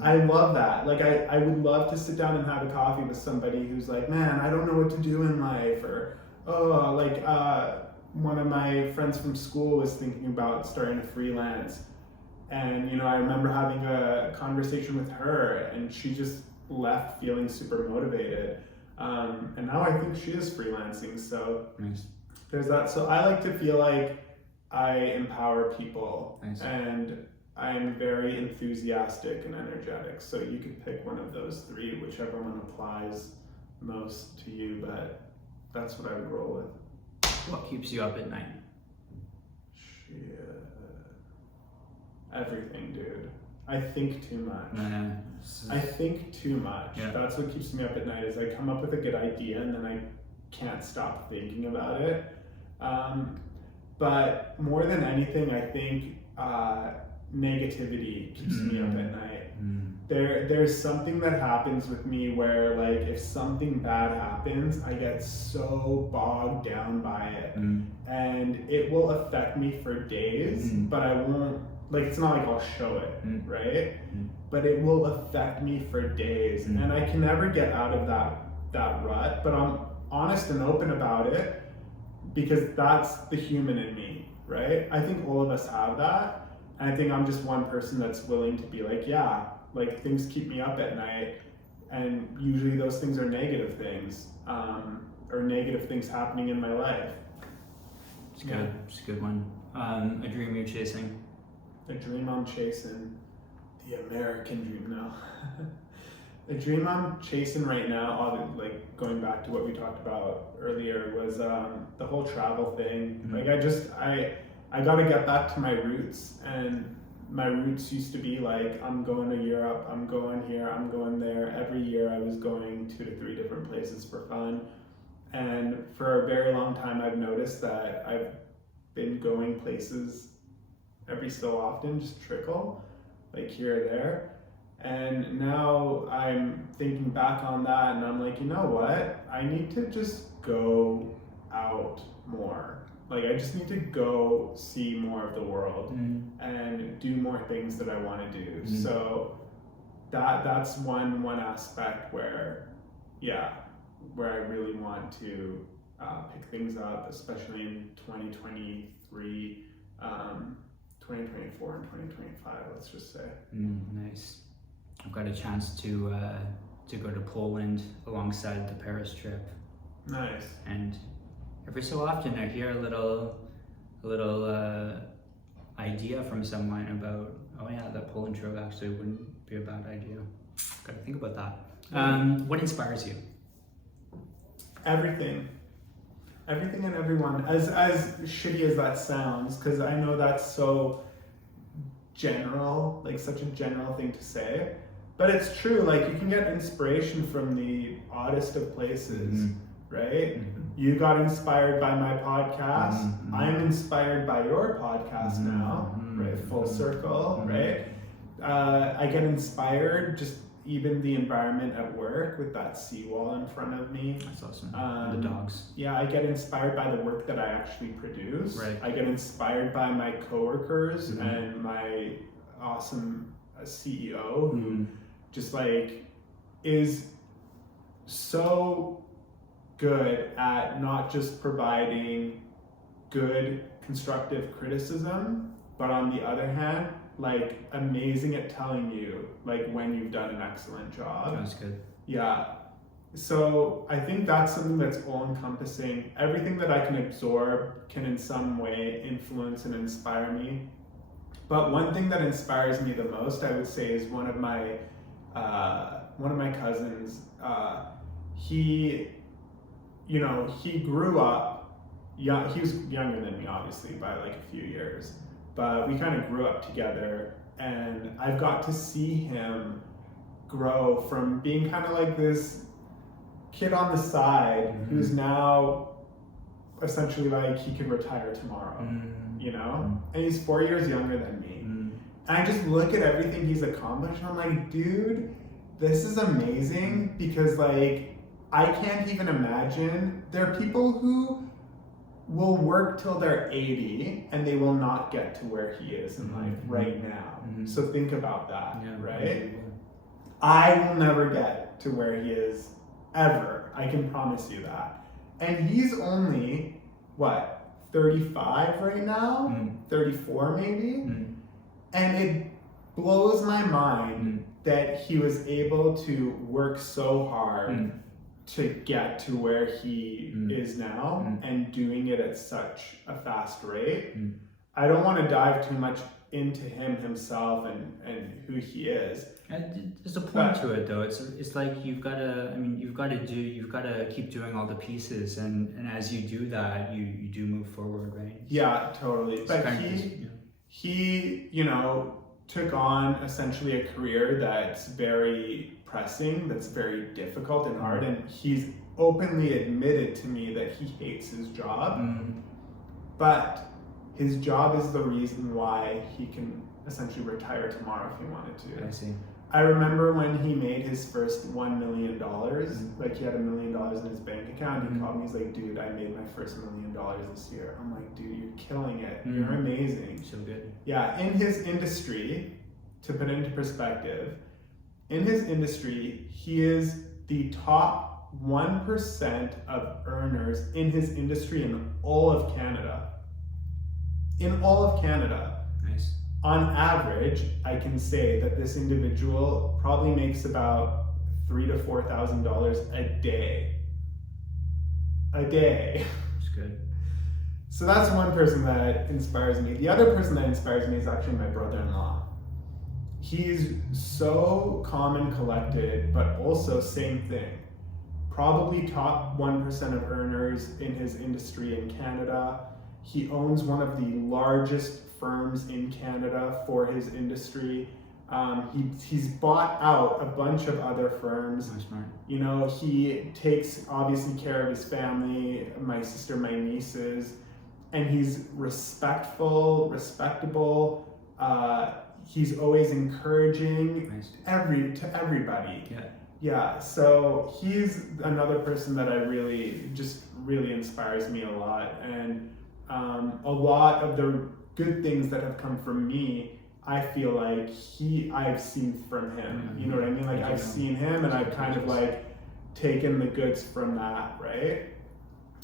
I love that. Like I would love to sit down and have a coffee with somebody who's like, man, I don't know what to do in life, or one of my friends from school was thinking about starting to freelance. And, you know, I remember having a conversation with her, and she just left feeling super motivated. And now I think she is freelancing, so nice. There's that. So I like to feel like I empower people, nice. And I am very enthusiastic and energetic. So you could pick one of those three, whichever one applies most to you, but that's what I would roll with. What keeps you up at night? Shit. Everything, dude. I think too much. I think too much. Yeah. That's what keeps me up at night, is I come up with a good idea and then I can't stop thinking about it. But more than anything, I think negativity keeps me up at night. There's something that happens with me where, like, if something bad happens, I get so bogged down by it. And it will affect me for days, but I won't, like, it's not like I'll show it, right? But it will affect me for days. And I can never get out of that rut, but I'm honest and open about it, because that's the human in me, right? I think all of us have that. And I think I'm just one person that's willing to be like, yeah, like, things keep me up at night. And usually those things are negative things, or negative things happening in my life. It's good. It's a good one. A dream you're chasing? A dream I'm chasing, the American dream now. The dream I'm chasing right now, like going back to what we talked about earlier, was the whole travel thing. Like I got to get back to my roots, and my roots used to be like, I'm going to Europe, I'm going here, I'm going there. Every year I was going 2 to 3 different places for fun. And for a very long time, I've noticed that I've been going places every so often, just trickle, like here or there. And now I'm thinking back on that, and I'm like, you know what? I need to just go out more. Like, I just need to go see more of the world and do more things that I want to do. So that's one aspect where I really want to pick things up, especially in 2023, 2024 and 2025, let's just say. Nice. I've got a chance to go to Poland alongside the Paris trip. Nice. And every so often I hear a little idea from someone about, oh yeah, that Poland trip actually wouldn't be a bad idea. Got to think about that. What inspires you? Everything and everyone. As shitty as that sounds, because I know that's so general, like such a general thing to say, but it's true. Like, you can get inspiration from the oddest of places, right? You got inspired by my podcast. I'm inspired by your podcast now, right? Full circle, right? I get inspired just even the environment at work with that seawall in front of me. That's awesome. And the dogs. Yeah, I get inspired by the work that I actually produce. Right. I get inspired by my coworkers and my awesome CEO who just like is so good at not just providing good constructive criticism, but on the other hand, like amazing at telling you like when you've done an excellent job. That's good. Yeah. So I think that's something that's all encompassing. Everything that I can absorb can in some way influence and inspire me. But one thing that inspires me the most, I would say, is one of my cousins. He grew up young. He was younger than me, obviously, by like a few years. But we kind of grew up together, and I've got to see him grow from being kind of like this kid on the side who's now essentially like he could retire tomorrow, you know? And he's 4 years younger than me. I just look at everything he's accomplished and I'm like, dude, this is amazing, because like I can't even imagine. There are people who will work till they're 80 and they will not get to where he is in life right now. So think about that, right? I will never get to where he is ever. I can promise you that. And he's only, what, 35 right now? 34 maybe? And it blows my mind that he was able to work so hard to get to where he is now and doing it at such a fast rate. I don't want to dive too much into him himself and who he is. There's a point to it though. It's like you've got to keep doing all the pieces, and as you do that, you do move forward, right? Yeah, totally. But he, you know, took on essentially a career that's very pressing, that's very difficult and hard, and he's openly admitted to me that he hates his job. But his job is the reason why he can essentially retire tomorrow if he wanted to. I see. I remember when he made his first $1 million, like he had $1 million in his bank account, he called me, he's like, dude, I made my first $1 million this year. I'm like, dude, you're killing it. You're amazing. So good. Yeah, in his industry, to put it into perspective, in his industry, he is the top 1% of earners in his industry in all of Canada. In all of Canada. Nice. On average, I can say that this individual probably makes about $3,000 to $4,000 a day. A day. That's good. So that's one person that inspires me. The other person that inspires me is actually my brother-in-law. He's so calm and collected, but also same thing. Probably top 1% of earners in his industry in Canada. He owns one of the largest firms in Canada for his industry. He's bought out a bunch of other firms. That's smart. You know, he takes obviously care of his family, my sister, my nieces, and he's respectful, respectable. He's always encouraging to everybody. Yeah, so he's another person that I really inspires me a lot. And a lot of the good things that have come from me, I feel like I've seen from him. You know what I mean? Like I've seen him and I've kind of like taken the goods from that, right?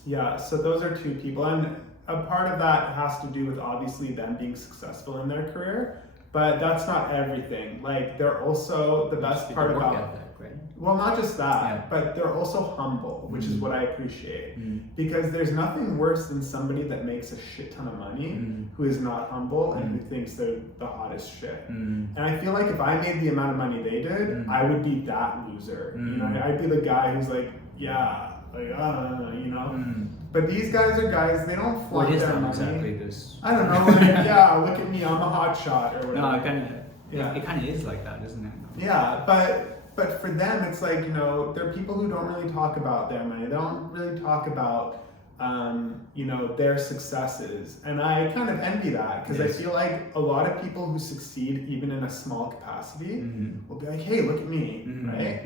Yeah, so those are two people. And a part of that has to do with obviously them being successful in their career, but that's not everything. Like they're also, the best part about ethic, right? Well, not just that, but they're also humble, which is what I appreciate. Because there's nothing worse than somebody that makes a shit ton of money who is not humble and who thinks they're the hottest shit. And I feel like if I made the amount of money they did, I would be that loser. You know, I'd be the guy who's like, yeah, like, you know. But these guys are guys, they don't flaunt their money. Exactly this? I don't know, like, yeah, look at me, I'm a hot shot or whatever. No, it kind of is like that, isn't it? Yeah, but for them, it's like, you know, they're people who don't really talk about their money. They don't really talk about, you know, their successes. And I kind of envy that because I feel like a lot of people who succeed, even in a small capacity, will be like, hey, look at me, right?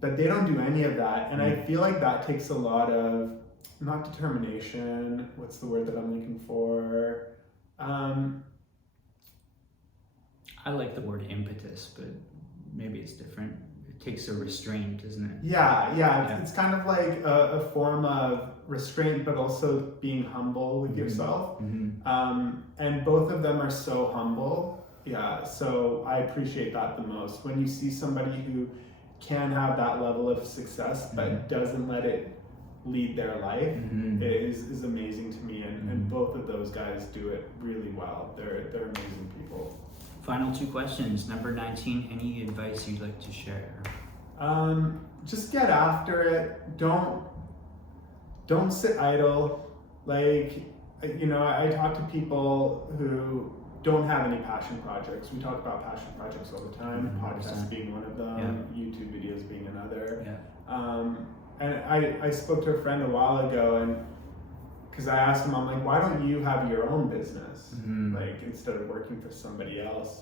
But they don't do any of that. And I feel like that takes a lot of, not determination, what's the word that I'm looking for? I like the word impetus, but maybe it's different. It takes a restraint, isn't it? Yeah. It's kind of like a form of restraint, but also being humble with yourself. And both of them are so humble. Yeah, so I appreciate that the most. When you see somebody who can have that level of success, but doesn't let it lead their life, is amazing to me. And both of those guys do it really well. They're amazing people. Final two questions. Number 19, any advice you'd like to share? Just get after it. Don't sit idle. Like, you know, I talk to people who don't have any passion projects. We talk about passion projects all the time, podcasts being one of them, YouTube videos being another. And I spoke to a friend a while ago, and because I asked him, I'm like, why don't you have your own business, like instead of working for somebody else?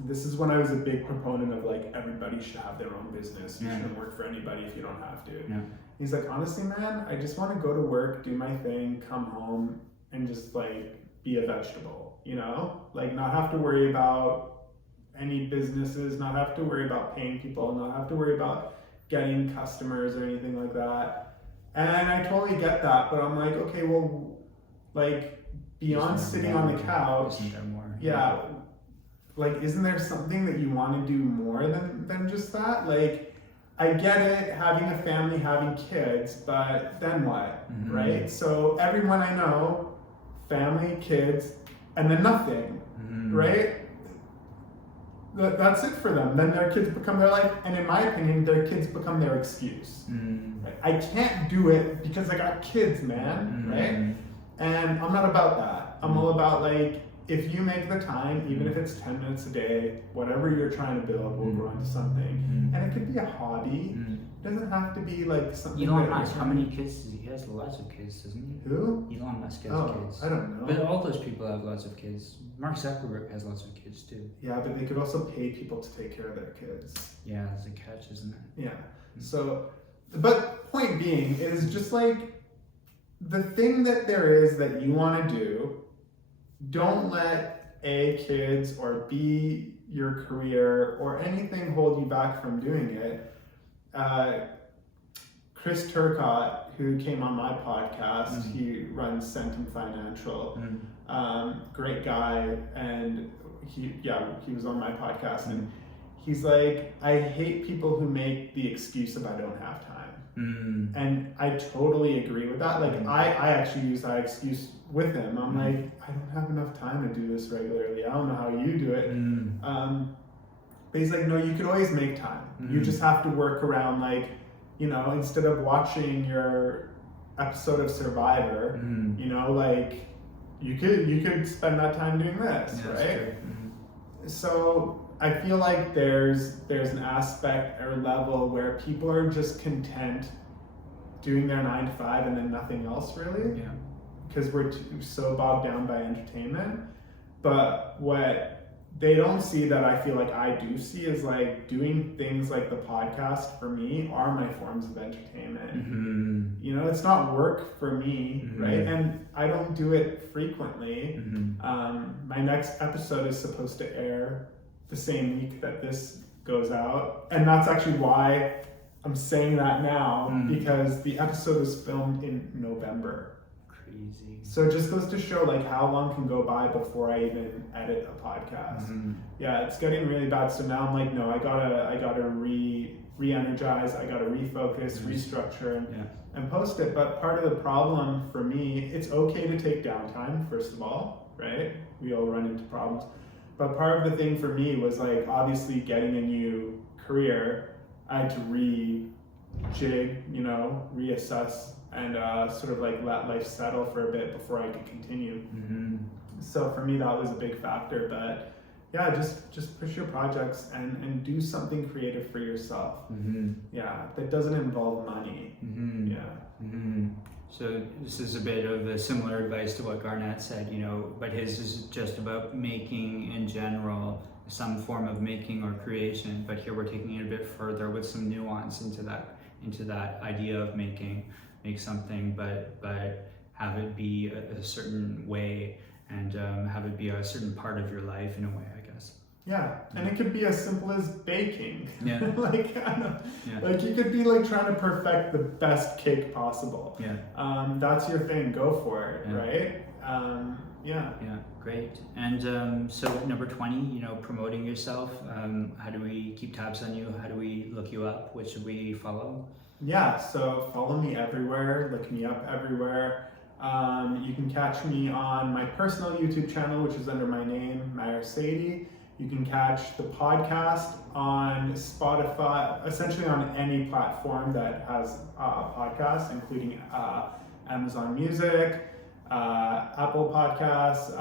This is when I was a big proponent of like everybody should have their own business. You shouldn't work for anybody if you don't have to. He's like, honestly, man, I just want to go to work, do my thing, come home, and just like be a vegetable, you know? Like not have to worry about any businesses, not have to worry about paying people, not have to worry about getting customers or anything like that. And I totally get that, but I'm like, okay, well, like beyond sitting on the couch, yeah, like isn't there something that you want to do more than just that? Like I get it, having a family, having kids, but then what, right? So everyone I know, family, kids, and then nothing, right? That's it for them. Then their kids become their life, and in my opinion, their kids become their excuse. Right? I can't do it because I got kids, man, right? And I'm not about that. I'm all about like, if you make the time, even if it's 10 minutes a day, whatever you're trying to build will grow into something. And it could be a hobby. It doesn't have to be like something. Elon Musk, how many kids does he? He has lots of kids, doesn't he? Who? Elon Musk has kids. I don't know. But all those people have lots of kids. Mark Zuckerberg has lots of kids too. Yeah, but they could also pay people to take care of their kids. Yeah, that's a catch, isn't it? Yeah. So, but point being is just like the thing that there is that you want to do, don't let kids or B, your career or anything hold you back from doing it. Chris Turcotte, who came on my podcast, he runs Centum Financial, great guy, and he was on my podcast, and he's like, I hate people who make the excuse of I don't have time. And I totally agree with that. Like I actually use that excuse with him. I'm like, I don't have enough time to do this regularly. I don't know how you do it. But he's like, no, you could always make time. You just have to work around, like, you know, instead of watching your episode of Survivor, you know, like you could spend that time doing this, right? So I feel like there's an aspect or level where people are just content doing their 9 to 5 and then nothing else really. Yeah. Because we're so bogged down by entertainment. But what they don't see that I feel like I do see is like doing things like the podcast for me are my forms of entertainment. You know, it's not work for me, right? And I don't do it frequently. My next episode is supposed to air the same week that this goes out. And that's actually why I'm saying that now, because the episode was filmed in November. Crazy. So it just goes to show like how long can go by before I even edit a podcast. Yeah, it's getting really bad. So now I'm like, no, I gotta re-energize, I gotta refocus, restructure, and post it. But part of the problem for me, it's okay to take downtime, first of all, right? We all run into problems. But part of the thing for me was like, obviously getting a new career, I had to rejig, you know, reassess, and sort of like let life settle for a bit before I could continue. So for me, that was a big factor. But yeah, just push your projects and do something creative for yourself. Yeah, that doesn't involve money. So this is a bit of a similar advice to what Garnett said, you know, but his is just about making in general, some form of making or creation. But here we're taking it a bit further with some nuance into that idea of make something, but have it be a certain way, and have it be a certain part of your life in a way, I guess. Yeah, and it could be as simple as baking. Yeah. Like you could be like trying to perfect the best cake possible. Yeah. That's your thing. Go for it, right? Yeah, great. And so number 20, you know, promoting yourself. How do we keep tabs on you? How do we look you up? What should we follow? Yeah, so follow me everywhere, look me up everywhere. You can catch me on my personal YouTube channel, which is under my name, Mahyar Saeedi. You can catch the podcast on Spotify, essentially on any platform that has podcasts, including Amazon Music, Apple Podcasts,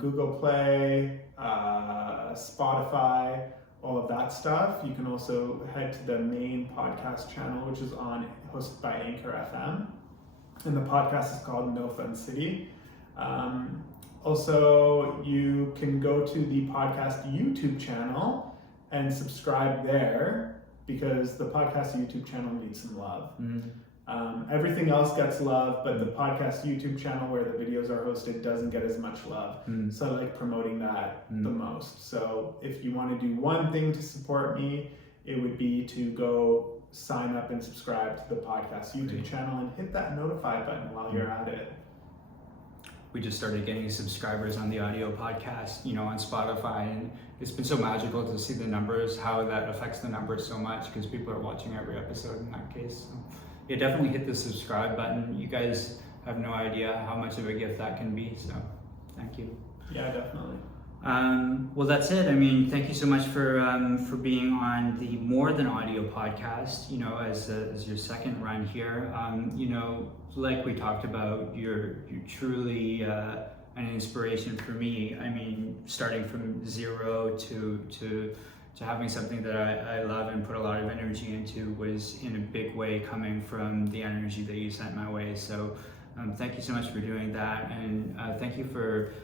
Google Play, Spotify, all of that stuff. You can also head to the main podcast channel, which is hosted by Anchor FM. and the podcast is called No Fun City. Also, you can go to the podcast YouTube channel and subscribe there, because the podcast YouTube channel needs some love. Everything else gets love, but the podcast YouTube channel where the videos are hosted doesn't get as much love. So I like promoting that the most. So if you want to do one thing to support me, it would be to go sign up and subscribe to the podcast YouTube channel and hit that notify button while you're at it. We just started getting subscribers on the audio podcast, you know, on Spotify, and it's been so magical to see the numbers, how that affects the numbers so much, because people are watching every episode in that case. So, yeah, definitely hit the subscribe button. You guys have no idea how much of a gift that can be, so thank you. Yeah, definitely. Well, that's it. I mean, thank you so much for being on the More Than Audio podcast, you know, as your second run here. You know, like we talked about, you're truly an inspiration for me. I mean, starting from zero to having something that I love and put a lot of energy into was in a big way coming from the energy that you sent my way. So thank you so much for doing that, and thank you for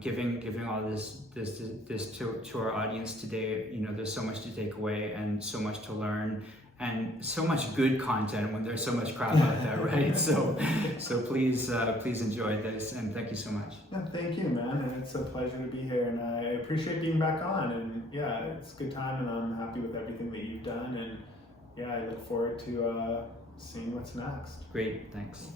giving all this to our audience today. You know, there's so much to take away and so much to learn, and so much good content when there's so much crap out there, right? So please enjoy this, and thank you so much. Yeah, thank you, man, and it's a pleasure to be here, and I appreciate being back on, and yeah, it's a good time, and I'm happy with everything that you've done, and yeah, I look forward to seeing what's next. Great, thanks.